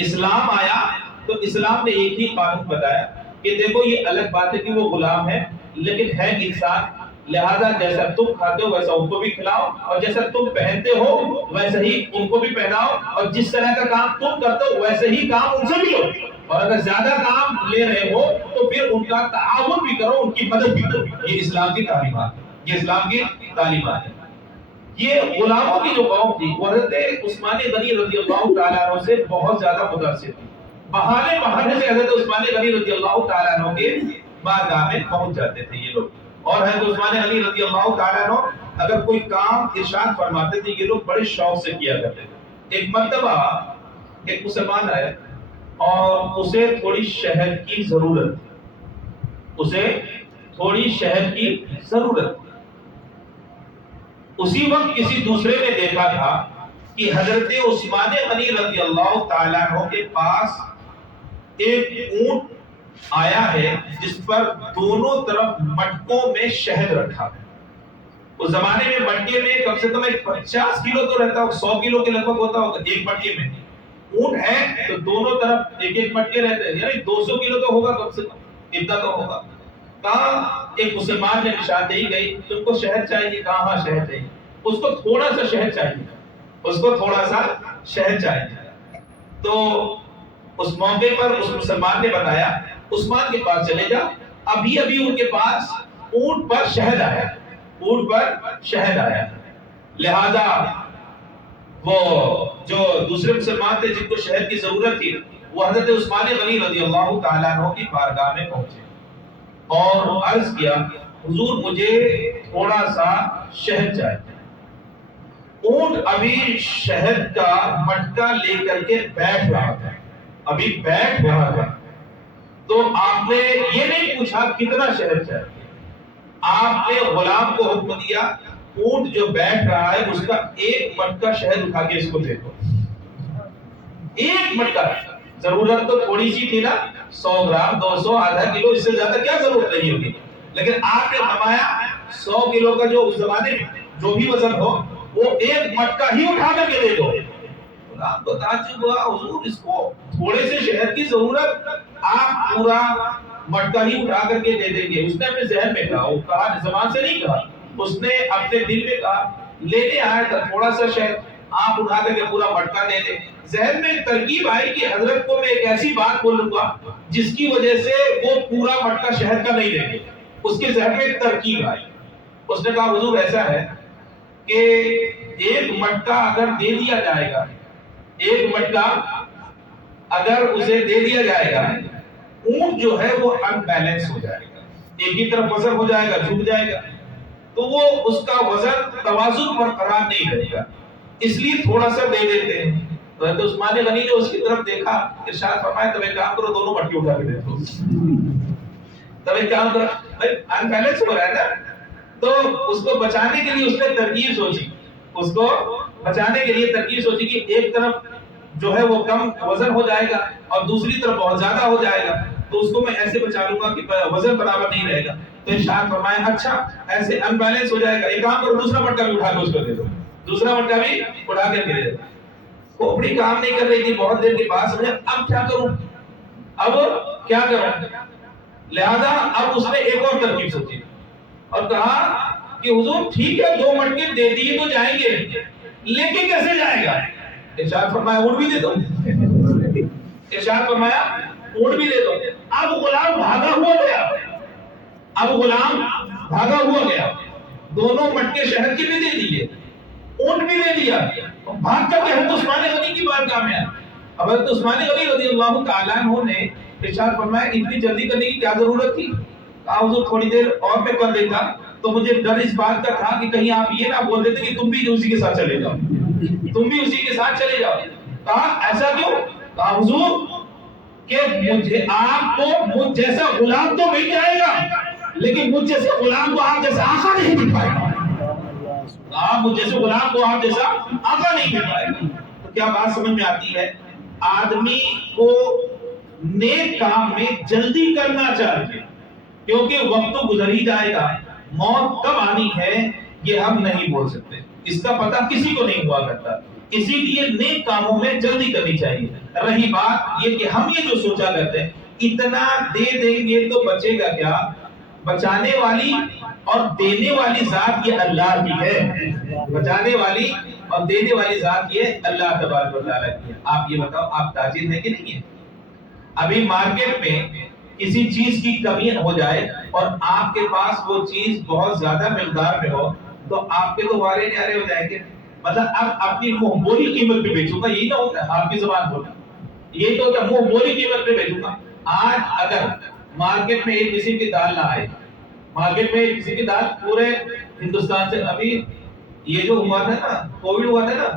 اسلام آیا تو اسلام نے ایک ہی قانون بتایا کہ دیکھو یہ الگ بات ہے کہ وہ غلام ہے، لیکن ہے انسان، لہذا جیسا تم کھاتے ہو ویسا ان کو بھی کھلاؤ، اور جیسا تم پہنتے ہو ویسے ہی ان کو بھی پہناؤ، اور جس طرح کا کام تم کرتے ہو ویسے ہی کام ان سے بھی لو، اور اگر زیادہ کام لے رہے ہو تو پھر ان کا تعاون بھی کرو، ان کی مدد بھی کرو۔ یہ اسلام کی تعلیمات ہے، یہ اسلام کی تعلیمات ہے۔ یہ غلاموں کی جو قوم تھی، حضرت عثمان غنی رضی اللہ تعالیٰ عنہ سے بہت زیادہ متاثر تھی۔ بہانے بہانے سے حضرت عثمان غنی رضی اللہ تعالیٰ عنہ کے بارگاہ میں پہنچ جاتے تھے یہ لوگ، اور حضرت عثمان غنی رضی اللہ تعالیٰ عنہ اگر کوئی کام ارشاد فرماتے تھے، یہ لوگ بڑے شوق سے کیا کرتے تھے۔ ایک مرتبہ ایک مسلمان آیا اور اسے تھوڑی شہد کی ضرورت تھی، اسے تھوڑی شہد کی ضرورت تھی۔ اسی وقت کسی دوسرے نے دیکھا تھا کہ حضرت عثمان غنی رضی اللہ تعالیٰ عنہ کے پاس ایک اونٹ آیا ہے جس پر دونوں طرف مٹکوں میں شہد رکھا ہے۔ اس زمانے میں مٹکے میں کم سے کم 50 کلو تو رہتا ہوگا، 100 کلو کے لگ بھگ ہوتا ہوگا ایک مٹکے میں۔ اونٹ ہے تو دونوں طرف ایک ایک مٹکے رہتے ہیں، یعنی 200 کلو تو ہوگا کم سے کم، اتنا تو ہوگا۔ کہاں ایک مسلمان نے نشاندہی گئی، تم کو شہد چاہیے؟ کہاں ہاں شہد چاہیے، اس کو تھوڑا سا شہد چاہیے، اس کو تھوڑا سا شہد چاہیے۔ تو اس موقع پر اس مسلمان نے بتایا عثمان کے پاس چلے جا، ابھی ابھی ان کے پاس اونٹ پر شہد آیا، اونٹ پر شہد آیا۔ لہذا وہ جو دوسرے مسلمان تھے جن کو شہد کی ضرورت تھی، وہ حضرت عثمان غنی رضی اللہ تعالیٰ عنہ کی بارگاہ میں پہنچے اور عرض کیا حضور مجھے تھوڑا سا شہد چاہیے۔ اونٹ ابھی شہد کا مٹکا لے کر کے بیٹھ رہا تھا، ابھی بیٹھ رہا تھا، تو آپ نے یہ نہیں پوچھا کتنا شہد چاہیے، آپ نے غلام کو حکم دیا اونٹ جو بیٹھ رہا ہے اس کا ایک مٹکا شہد اٹھا کے اس کو دے دو، ایک مٹکا۔ ضرورت تو تھوڑی سی تھی نا، 100 گرام 200 آدھا کلو، اس سے زیادہ کیا ضرورت نہیں ہوگی، لیکن آپ نے فرمایا 100 کلو کا جو اس زمانے میں جو بھی وزن ہو وہ ایک مٹکا ہی اٹھا کر کے دے دو۔ غلام کو تعجب ہوا حضور اس کو تھوڑے سے شہد کی ضرورت، آپ پورا مٹکا ہی اٹھا کر کے دے دیں گے؟ اس نے اپنے ذہن میں کہا، وہ کہا زبان سے نہیں کہا، اس نے اپنے دل میں کہا لینے آیا تھا تھوڑا سا شہد، آپ اٹھا کر کے پورا مٹکا دے دیں۔ ذہن میں ترکیب آئی کہ حضرت کو میں ایک ایسی بات بولوں گا جس کی وجہ سے وہ پورا مٹکا شہد کا نہیں دیں گے، اس کے ذہن میں ایک ترکیب آئی۔ اس نے کہا حضور ایسا ہے کہ ایک مٹکا اگر دے دیا جائے گا، ایک مٹکا اگر اسے دے دیا جائے گا، اونٹ جو ہے وہ ان بیلنس ہو جائے گا، ایک ہی طرف وزن ہو جائے گا، جھک جائے گا، تو وہ اس کا وزن توازن برقرار نہیں رہے گا، اس لیے تھوڑا سا دے دیتے ہیں۔ تو حضرت عثمان غنی نے اس کی طرف دیکھا، ارشاد فرمایا تم ایک کام کرو دونوں مٹکے اٹھا کے دے دو، تم ایک کام کرو، بھائی ان بیلنس ہو رہا ہے نا، تو اس کو بچانے کے لیے اس نے ترکیب سوچی، اس کو بچانے کے لیے ترکیب سوچی کہ ایک طرف جو ہے وہ کم وزن ہو جائے گا اور دوسری طرف بہت زیادہ ہو جائے گا، تو اس کو میں ایسے بچا لوں گا کہ وزن برابر نہیں رہے گا۔ تو ارشاد فرمایا اچھا ایسے ان بیلنس ہو جائے گا، ایک کام کرو دوسرا مٹکا بھی اٹھا کے اس کو دے دو، دوسرا مٹکا بھی اٹھا کے دے دو۔ کھوپڑی کام نہیں کر رہی تھی، بہت دیر کے بعد سمجھا اب کیا کروں، اب کیا کروں، لہذا اب اس نے ایک اور ترکیب سوچی اور کہا کہ حضور ٹھیک ہے 2 مٹکے دے دیے تو جائیں گے، لیکن کیسے جائے گا؟ ارشاد فرمایا اونٹ بھی دے دو، ارشاد فرمایا اونٹ بھی دے دو۔ اب غلام بھاگا ہوا گیا، اب غلام بھاگا ہوا گیا، دونوں مٹکے شہد کے بھی دے دیے، اونٹ بھی دے دیا، بھاگ کر کے حضرت عثمان غنی کی بارگاہ میں آیا۔ اب حضرت عثمان غنی رضی اللہ تعالیٰ عنہ نے ارشاد فرمایا اتنی جلدی کرنے کی کیا ضرورت تھی؟ کہا حضور تھوڑی دیر اور میں کر دیتا تو مجھے ڈر اس بات کا تھا کہ کہیں آپ یہ نہ بول دیتے کہ تم بھی اسی کے ساتھ چلے جاؤ، تم بھی اسی کے ساتھ چلے جاؤ۔ کہا ایسا کیوں؟ کہا حضور کہ مجھے آپ کو مجھ جیسا غلام تو مل جائے گا، لیکن مجھ جیسے غلام کو آپ جیسا آقا نہیں مل پائے گا، آپ مجھ جیسے غلام کو آپ جیسا آقا نہیں مل پائے گا۔ تو کیا بات سمجھ میں آتی ہے؟ آدمی کو نیک کام میں جلدی کرنا چاہیے، کیونکہ وقت تو گزر ہی جائے گا، موت کب آنی ہے یہ ہم نہیں بول سکتے، اس کا پتہ کسی کو نہیں ہوا کرتا، اسی لیے نیک کاموں میں جلدی کرنی چاہیے۔ رہی بات یہ کہ ہم یہ جو سوچا کرتے ہیں اتنا دے دیں گے تو بچے گا کیا، بچانے والی اور دینے والی ذات یہ اللہ کی ہے، بچانے والی اور دینے والی ذات یہ اللہ تبارک و تعالیٰ کی ہے۔ آپ یہ بتاؤ آپ تاجر ہیں کہ نہیں ہیں؟ ابھی مارکیٹ میں کسی چیز کی کمی ہو جائے اور آپ کے پاس وہ چیز بہت زیادہ مقدار میں ہو تو آپ کے تو وارے نیارے ہو جائیں گے، مطلب اب اپنی منہ بولی قیمت پہ بیچوں گا، یہی نہ ہوتا ہے آپ کی زبان بولنا، یہی تو ہوتا ہے منہ بولی قیمت پہ بیچوں گا۔ آج اگر مارکیٹ میں ایک قسم کی دال نہ آئے، مارکیٹ میں ایک قسم کی دال پورے ہندوستان سے، ابھی یہ جو ہوا تھا نا کووڈ ہوا تھا نا،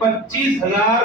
25,000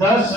10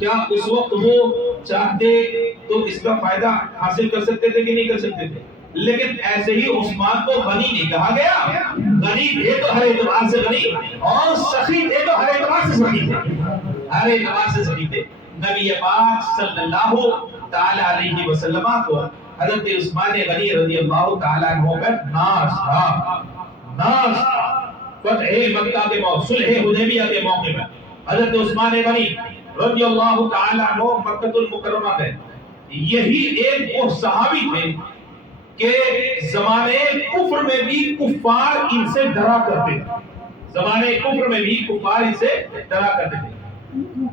کیا اس وقت وہ چاہتے تو اس کا فائدہ حاصل کر سکتے تھے کہ نہیں کر سکتے تھے؟ لیکن ایسے ہی عثمان کو غنی نہیں کہا گیا، غنی تھے تو ہر اعتبار سے غنی، اور سخی تھے تو ہر اعتبار سے سخی تھے، ہر اعتبار سے سخی تھے۔ نبی پاک صلی اللہ تعالی علیہ وسلم کو حضرت عثمان غنی رضی اللہ تعالی عنہ پر ناز تھا، ناز فتح مکہ کے موقع، صلح حدیبیہ کے موقع میں حضرت عثمان غنی رضی اللہ تعالی عنہ مکہ المکرمہ میں، یہی ایک وہ صحابی تھے کہ زمانے کفر میں بھی کفار ان سے ڈرا کرتے تھے، زمانے کفر میں بھی کفار ان سے ڈرا کرتے تھے۔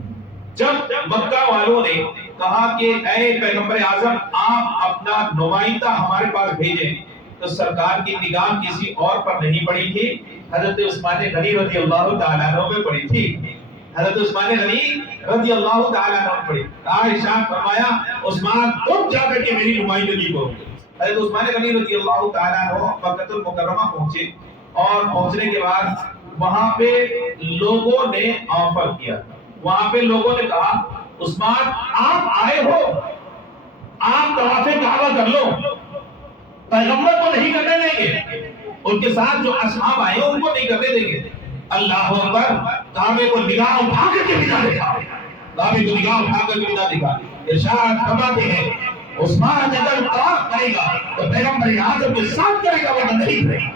جب مکہ والوں نے کہا کہ اے پیغمبر اعظم آپ اپنا نمائندہ ہمارے پاس بھیجیں، تو سرکار کی نگاہ کسی اور پر نہیں پڑی تھی، حضرت عثمان غنی رضی اللہ تعالیٰ عنہ پہ پڑی تھی، حضرت عثمان غنی رضی اللہ تعالیٰ عنہ پڑی۔ ارشاد فرمایا عثمان تم جا کر کے میری نمائندگی کرو۔ حضرت عثمان غنی رضی اللہ تعالیٰ عنہ مکہ المکرمہ پہنچے، اور پہنچنے کے بعد وہاں پہ لوگوں نے آفر کیا، وہاں پہ لوگوں نے کہا عثمان آپ آئے ہو، آپ طواف کعبہ کر لو، پیغمبر کو نہیں کرنے دیں گے، ان کے ساتھ جو اصحاب آئے ہیں ان کو نہیں کرنے دیں گے۔ اللہ اکبر، کعبے کو نگاہ اٹھا کر کے بنا دکھا، کعبے کو نگاہ اٹھا کر کے بنا دکھا۔ ارشاد فرماتے ہیں عثمان اگر طواف کرے گا تو پیغمبر اعظم کے ساتھ کرے گا، ورنہ نہیں کرے گا۔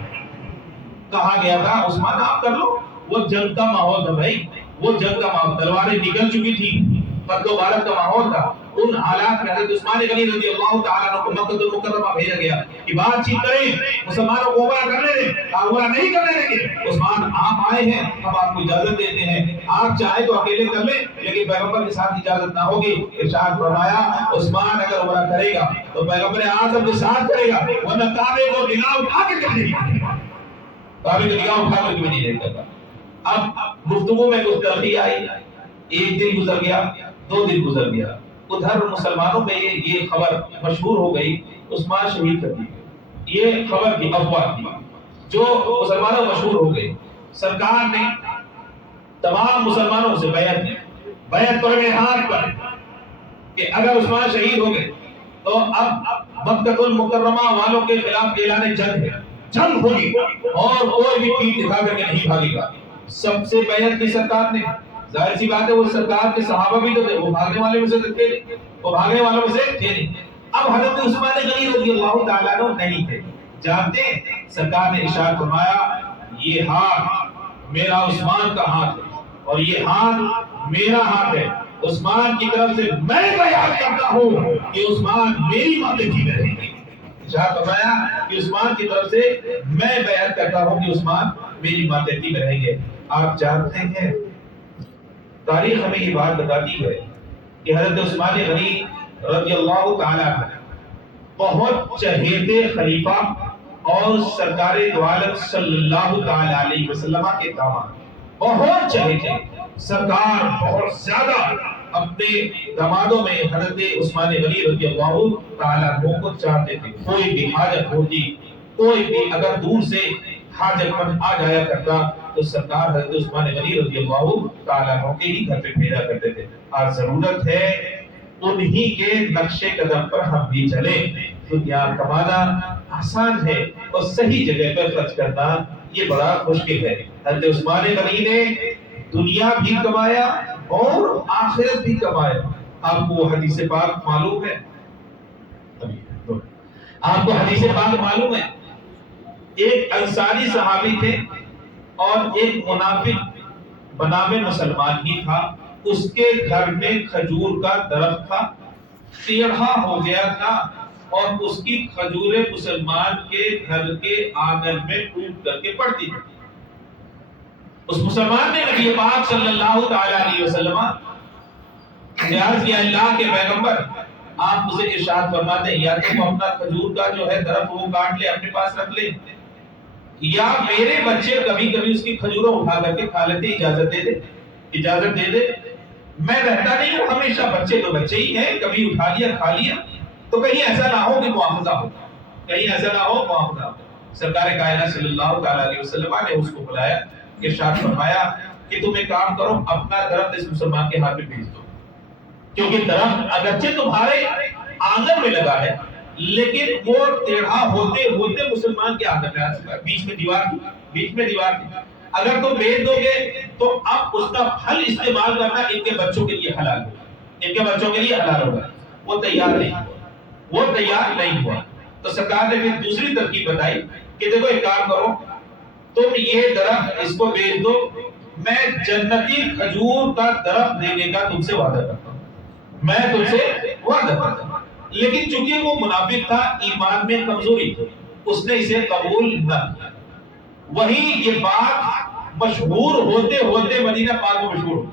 کہا گیا تھا عثمان آپ کر لو، وہ جنگ کا ماحول تھا بھائی، وہ جنگ کا ماحول، تلواریں نکل چکی تھی، قتل و غارت کا ماحول تھا۔ ان حالات میں حضرت عثمان غنی رضی اللہ تعالیٰ عنہ کو مکہ المکرمہ بھیجا گیا کہ بات چیت کریں، مسلمانوں کو عمرہ کرنے دیں، عمرہ نہیں کرنے دیں گے۔ عثمان آپ آئے ہیں، ہم آپ کو اجازت دیتے ہیں، آپ چاہیں تو اکیلے کر لیں، لیکن پیغمبر کے ساتھ اجازت نہ ہوگی۔ ارشاد فرمایا عثمان اگر عمرہ کرے گا تو پیغمبر اعظم کے ساتھ کرے گا، ورنہ کعبے کو نگاہ اٹھا کے کرے گا، کعبے کو نگاہ اٹھا کر کے نہیں دے گا۔ اب گفتگو میں کچھ تلخی آئی، ایک دن گزر گیا، 2 دن گزر گیا، ادھر مسلمانوں میں یہ خبر مشہور ہو گئی عثمان شہید کر دی گئی، یہ خبر کی افواہ تھی جو مسلمانوں مشہور ہو گئی۔ سرکار نے تمام مسلمانوں سے بیعت کی، بیعت پر ہاتھ پر کہ اگر عثمان شہید ہو گئے تو اب مکہ المکرمہ والوں کے خلاف اعلان جنگ ہے، جنگ ہوگی اور کوئی بھی پیٹ دکھا کر کے نہیں بھاگے گا۔ سب سے بیعت کی سرکار نے، ظاہر سی بات ہے وہ سرکار کے صحابہ بھی تو تھے، وہ بھاگنے والے میں سے تھے نہیں، وہ بھاگنے والوں میں سے تھے نہیں۔ اب حضرت عثمان غنی رضی اللہ تعالیٰ عنہ نہیں تھے، جانتے سرکار نے ارشاد فرمایا یہ ہاتھ میرا عثمان کا ہاتھ ہے اور یہ ہاتھ میرا ہاتھ ہے، عثمان کی طرف سے میں بیعت کرتا ہوں کہ عثمان میری ماتحتی میں رہیں گے۔ ارشاد فرمایا کہ عثمان کی طرف سے میں بیعت کرتا ہوں کہ عثمان میری ماتحتی میں رہیں گے۔ آپ جانتے ہیں تاریخ ہمیں یہ بات بتاتی ہے کہ حضرت عثمان غنی رضی اللہ تعالیٰ عنہ بہت چہیتے خلیفہ اور سرکار دو عالم صلی اللہ تعالیٰ علیہ وسلم کے داماد، بہت چہیتے، سرکار بہت زیادہ اپنے دامادوں میں حضرت عثمان غنی رضی اللہ تعالیٰ عنہ کو چاہتے تھے۔ کوئی بھی حاجت ہوتی، کوئی بھی اگر دور سے حاجت مند آ جایا کرتا تو سرکار حضرت عثمان غنی رضی اللہ تعالیٰ عنہ کے ہی گھر پہ بھیجا کرتے تھے۔ آج ضرورت ہے انہی کے نقش قدم پر ہم بھی چلیں۔ دنیا کمانا آسان ہے اور صحیح جگہ پر خرچ کرنا یہ بڑا مشکل ہے۔ حضرت عثمان غنی نے دنیا بھی کمایا اور آخرت بھی کمایا۔ آپ کو حدیث پاک معلوم ہے، آپ کو حدیث پاک معلوم ہے، ایک انصاری صحابی تھے اور ایک منافق بنام مسلمان ہی تھا، اس کے گھر میں کھجور کا درخت تھا، ٹیڑھا ہو گیا تھا اور اس کی کھجوریں مسلمان کے گھر کے آنگن میں ٹوٹ کر کے پڑتی تھی۔ اس مسلمان نے نبی پاک صلی اللہ تعالی علیہ وسلم عرض کیا اللہ کے پیغمبر آپ مجھے ارشاد فرماتے ہیں یا تو اپنا کھجور کا جو ہے درخت وہ کاٹ لے اپنے پاس رکھ لے، یا میرے بچے کبھی کبھی اس کی کھجوروں اٹھا کر کے کھا لیتے، اجازت دے دے، اجازت دے دے، میں رہتا نہیں ہوں، ہمیشہ بچے تو بچے ہی ہیں، کبھی اٹھا لیا کھا لیا تو کہیں ایسا نہ ہو کہ مواخذہ ہو، کہیں ایسا نہ ہو مواخذہ ہو۔ سرکار کائنات صلی اللہ تعالی علیہ وسلم نے اس کو بلایا، ارشاد فرمایا کہ تم ایک کام کرو، اپنا درخت اس مسلمان کے ہاتھ میں بھیج دو، کیونکہ درخت اگرچہ تمہارے آنگن میں لگا ہے لیکن وہ ٹیڑھا ہوتے ہوتے مسلمان کے آنگن میں آ چکا ہے، بیچ میں دیوار تھی۔ اگر تم بیچ دو گے تو اب اس کا پھل استعمال کرنا ان کے بچوں کے لیے حلال ہوگا، وہ تیار نہیں ہوا۔ تو سرکار نے پھر دوسری ترکیب بتائی کہ دیکھو ایک کام کرو، تم یہ درخت اس کو بیچ دو، میں جنتی کھجور کا درخت دینے کا تم سے وعدہ کرتا ہوں، لیکن چونکہ وہ منافق تھا، ایمان میں کمزوری تھی، اس نے اسے قبول نہ کیا۔ وہی یہ بات مشہور ہوتے ہوتے مدینہ پاک میں مشہور ہو گئی۔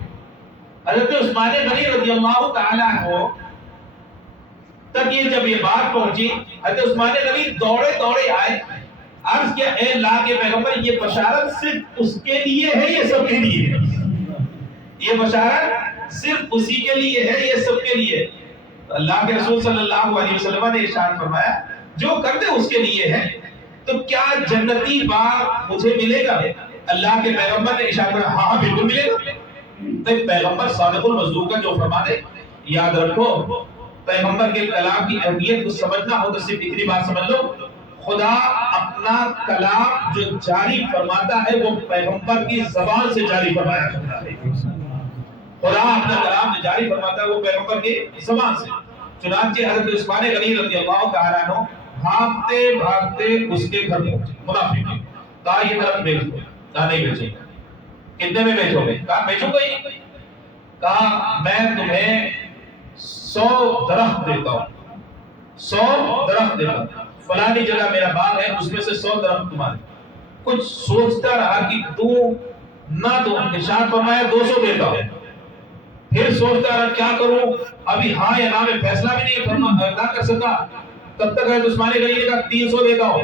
حضرت عثمان غنی رضی اللہ تعالی عنہ تک جب یہ بات پہنچی، حضرت عثمان غنی دوڑے آئے، عرض کیا اے اللہ کے پیغمبر، یہ بشارت صرف اس کے لیے ہے یا سب کے لیے ہے؟ یہ بشارت صرف اسی کے لیے ہے یا سب کے لیے؟ اللہ کے رسول صلی اللہ علیہ وسلم نے ارشاد فرمایا جو کر دے اس کے لیے ہے، تو کیا جنتی باغ مجھے ملے گا؟ اللہ کے پیغمبر نے ارشاد فرمایا ہاں بالکل ملے گا۔ تو پیغمبر صادق المصدوق کا جو فرما دے، یاد رکھو پیغمبر کے کلام کی اہمیت کو سمجھنا ہو تو صرف اتنی بات سمجھ لو، خدا اپنا کلام جو جاری فرماتا ہے وہ پیغمبر کی زبان سے جاری فرمایا کرتا ہے۔ خدا اپنا کلام جو جاری فرماتا ہے وہ پیغمبر کی زبان سے۔ چنانچہ حضرت عثمان غنی رضی اللہ تعالیٰ عنہ بھاگتے اس کے گھر پہنچے، منافق نے کہا یہ درخت بیچ دو، کہا نہیں بیچے گا۔ کتنے میں بیچو گے؟ کہا بیچو گے؟ کہا میں تمہیں 100 درخت دیتا ہوں، 100 درخت دیتا ہوں، فلانی جگہ میرا باغ ہے اس میں سے 100 درخت تمہارے۔ کچھ سوچتا رہا کہ دوں نہ دوں، ارشاد فرمایا 200 دیتا ہوں۔ پھر سوچتا رہا کیا کروں، ابھی ہاں یا نہ میں فیصلہ بھی نہیں نہ کر سکا، تب تک حضرت عثمان غنی نے کہا 300 دیتا ہوں۔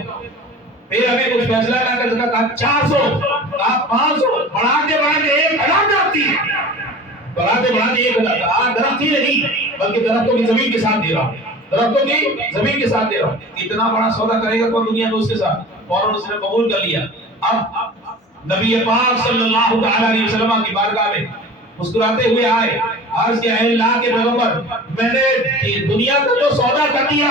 پھر ابھی کچھ فیصلہ نہ کر سکا، کہا 400، کہا 500، بڑھاتے 1000 جاتی ہے، بڑھاتے 1000، کہا درخت ہی نہیں بلکہ درختوں کی زمین کے ساتھ دے رہا ہوں، درختوں کی زمین کے ساتھ دے رہا ہوں۔ اتنا بڑا سودا کرے گا کون دنیا میں اس کے ساتھ؟ فوراً اس نے قبول کر لیا۔ اب نبی پاک صلی اللہ علیہ وسلم کی بارگاہ میں مسکراتے ہوئے آئے، عرض کیا اے اللہ کے پیغمبر، میں نے دنیا کا جو سودا کر دیا۔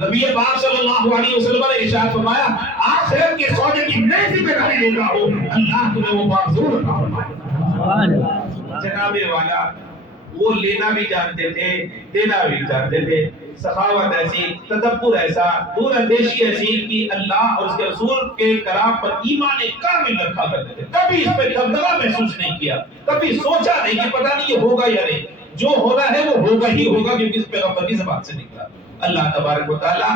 نبی پاک صلی اللہ علیہ وسلم نے ارشاد فرمایا آخرت کے سودے کی میں ذمہ داری لے رہا ہوں، اللہ تمہیں وہ معذور عطا فرمائے۔ جناب والا وہ لینا بھی جانتے تھے، دینا بھی جانتے تھے، سخاوت ایسی، تدبر ایسا، دور اندیشی ایسی کہ اللہ اور اس کے رسول کے کلام پر ایمان کامل رکھا کرتے تھے۔ کبھی اس پہ دبدبہ محسوس نہیں کیا، کبھی سوچا نہیں کہ پتہ نہیں یہ ہوگا یا نہیں، جو ہونا ہے وہ ہوگا ہی ہوگا کیونکہ اس پیغمبر کی زبان سے نکلا۔ اللہ تبارک و تعالی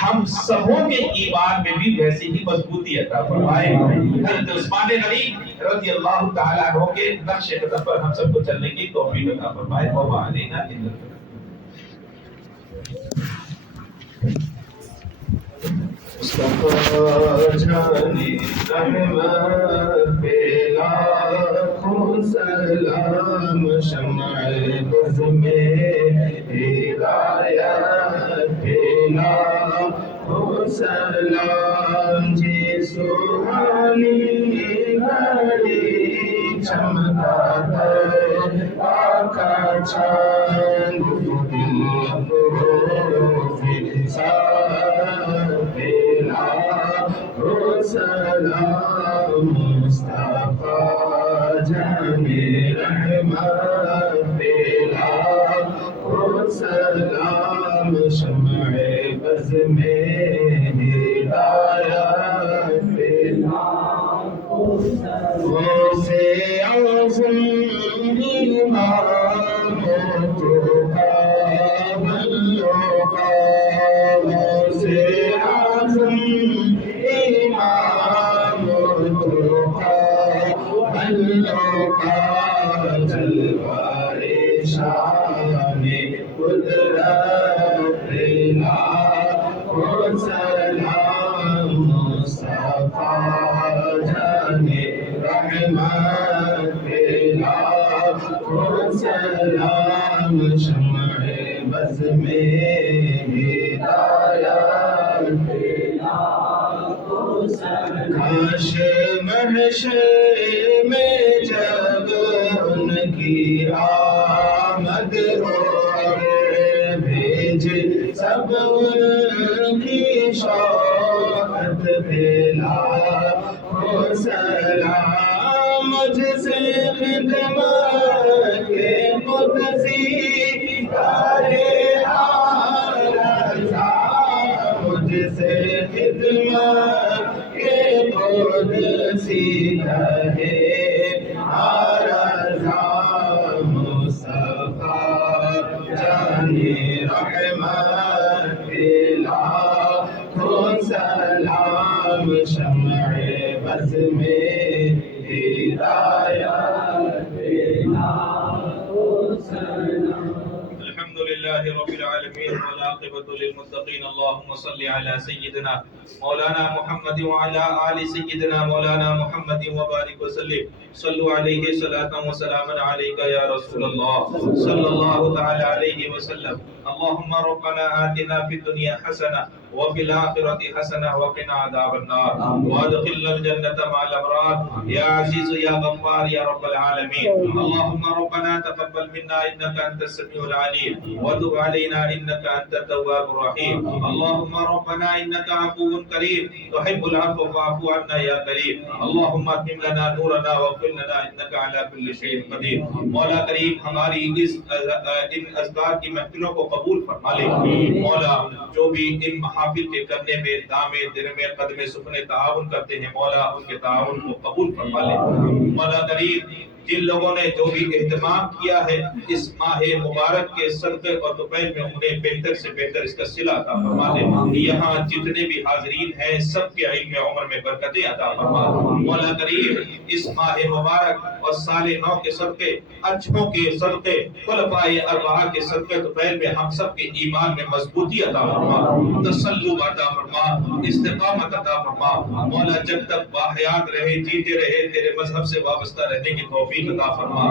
ہم سبوں کے ایمان میں بھی ویسی ہی مضبوطی عطا فرمائے۔ حضرت عثمان غنی رضی اللہ تعالی عنہ کے نقش قدم پر ہم سب کو چلنے کی توفیق عطا فرمائے۔ وما علینا الا البلاغ۔ مصطفیٰ جانی رحمت پہ لاکھوں سلام، شمع بز میں ہدایت پہ لاکھوں سلام، جی سبحانی گھڑی چمکا ہے آقا چاند، سلام مصطفیٰ جانے رحمت پہ لاکھوں سلام، شمع بز میں ہدایت پہ لاکھوں سلام، سے اعظم امام تو بلوغا، سے اعظم امام تو بلوغا، جلوہ شان قدرت لاکھوں سلام، مصطفیٰ جانے رحمت پہ لاکھوں سلام، شمع بز میں ہدایت پہ لاکھوں سلام، کاش محشر میں جب ان کی آمد ہو خدمت کے قدسی کہے رضا مصطفیٰ جانی رحمت لاکھوں سلام شمع بز میں ہدایت لاکھوں سلام. الحمد لله رب العالمين والعاقبة للمتقين. اللهم صل على سيدنا مولانا محمد وعلى آل سيدنا مولانا محمد وبارك وسلم. صلوا عليه صلاة وسلاما عليك يا رسول الله صلى الله تعالى عليه وسلم. اللهم ربنا آتنا في الدنيا حسنة وفي الآخرة حسنة وقنا عذاب النار وادخلنا الجنة مع الأبرار يا عزيز يا غفار يا رب العالمين. اللهم ربنا تقبل منا إنك أنت السميع العليم وتب علينا إنك أنت التواب الرحيم. اللهم ربنا إنك عفو كريم تحب العفو فاعف عنا يا كريم. اللهم أتمم لنا نورنا واغفر لنا إنك على كل شيء قدير. مولا کریم ہماری ان اذکار کی محفلوں کو قبول فرما لے. مولا جو بھی ان محافل کے کرنے میں دامے درمے قدمے سکھنے تعاون کرتے ہیں مولا ان کے تعاون کو قبول فرما لے. مولا کریم جن لوگوں نے جو بھی اہتمام کیا ہے اس ماہ مبارک کے صدقے اور دوپہر میں انہیں بہتر سے بہتر اس کا صلہ عطا فرما دے. یہاں جتنے بھی حاضرین ہیں سب کے علم عمر میں برکتیں عطا فرما. مولا کریم اس ماہ مبارک اور سال نو کے صدقے اچھوں کے صدقے خلفائے اربعہ کے صدقے دوپہر میں ہم سب کے ایمان میں مضبوطی عطا فرما, تسلط عطا فرما, استقامت عطا فرما. مولا جب تک باحیات رہے جیتے رہے تیرے مذہب سے وابستہ رہنے کی توفیق عطا فرما.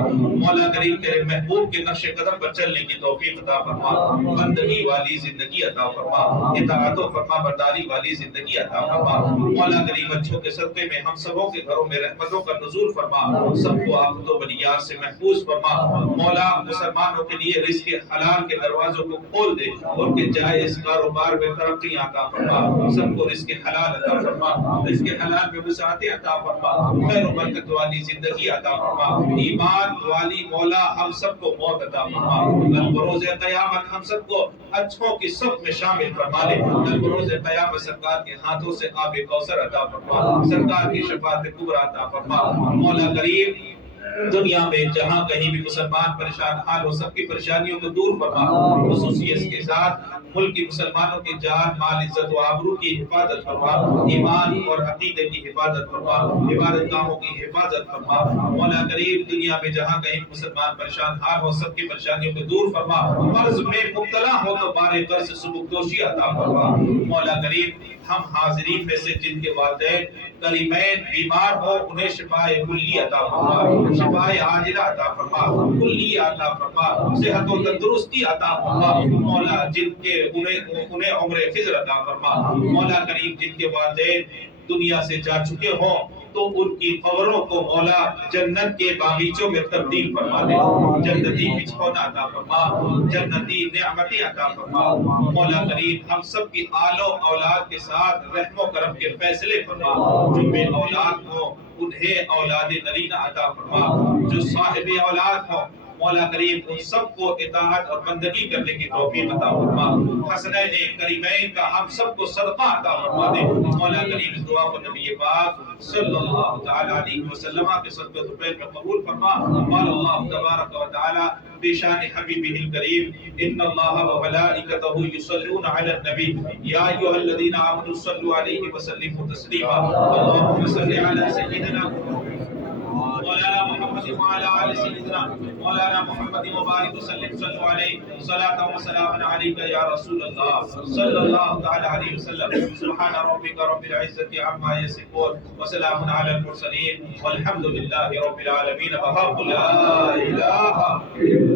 مولا کریم تیرے محبوب کے نقش قدم پر چلنے کی توفیق عطا فرما. بندگی والی زندگی عطا فرما, اطاعت و فرما برداری والی زندگی عطا فرما. مولا کریم اچھوں کے صدقے میں ہم سبوں کے گھروں میں رحمتوں کا نزول فرما, سب کو آفت و بلیات سے محفوظ فرما. مولا مسلمانوں کے لیے رزق حلال کے دروازوں کو کھول دے, ان کے جائز کاروبار میں ترقی عطا فرما. سب کو رزق حلال عطا فرما, رزق حلال میں وسعتیں عطا فرما, خیر و برکت والی زندگی عطا فرما. ایمان والی مولا ہم سب کو موت عطا فرما. کل بروز قیامت ہم سب کو اچھوں کی صف میں شامل فرما لے. کل بروز قیامت سرکار کے ہاتھوں سے آب کوثر عطا فرما, سرکار کی شفاعت کبریٰ عطا فرما. مولا کریم دنیا میں جہاں کہیں بھی مسلمان پریشان حال ہو سب کی پریشانیوں کو دور فرما. خصوصیت کے ساتھ ملک کی مسلمانوں کی جان مال عزت و آبرو کی حفاظت فرما, ایمان اور عقیدے کی حفاظت فرما, عبادت گاہوں کی حفاظت فرما. مولا کریم دنیا میں جہاں کہیں مسلمان پریشان حال ہو سب کی پریشانیوں کو دور فرما. قرض میں مبتلا ہو تو بارے قرض سے سبکدوشی عطا فرما. مولا کریم ہم حاضرین میں سے جن کے والدین کریمین بیمار ہو انہیں شفاء کلی عطا فرما, شفاء عاجلہ عطا فرما, کلی عطا فرما, صحت و تندرستی عطا فرما. مولا جن کے انہیں عمر خضر عطا فرما. مولا کریم جن کے والدین دنیا سے جا چکے ہوں تو ان کی قبروں کو مولا جنت کے باغیچوں میں تبدیل فرما دے. جنتی بچھونا عطا فرما, جنتی نعمتیں عطا فرما. مولا کریم ہم سب کی آل و اولاد کے ساتھ رحم و کرم کے فیصلے فرما. جو بے اولاد ہوں انہیں اولاد نرینہ عطا فرما, جو صاحب اولاد ہوں مولا کریم ان سب کو اطاعت اور بندگی کرنے کی توفیق عطا فرما. حسنین کریمین کا ہم سب کو صدقہ عطا فرما دے. مولا کریم اس دعا کو نبی پاک صلی اللہ تعالی علیہ وسلم کے صدقہ دوپہر میں قبول فرما. قال اللہ تبارک و تعالی بشان حبیبہ الکریم ان اللہ وملائکتہ یصلون علی النبی یا ایھا الذین آمنوا صلوا علیہ وسلموا تسلیما. اللهم صل علی سیدنا مولانا محمد وعلى آل سيدنا مولانا محمد وبارك وسلم. صلوا عليه صلاة وسلام عليك يا رسول الله صلى الله تعالى عليه وسلم. سبحان ربك رب العزة عما يصفون وسلام على المرسلين والحمد لله رب العالمين. بحق لا إله إلا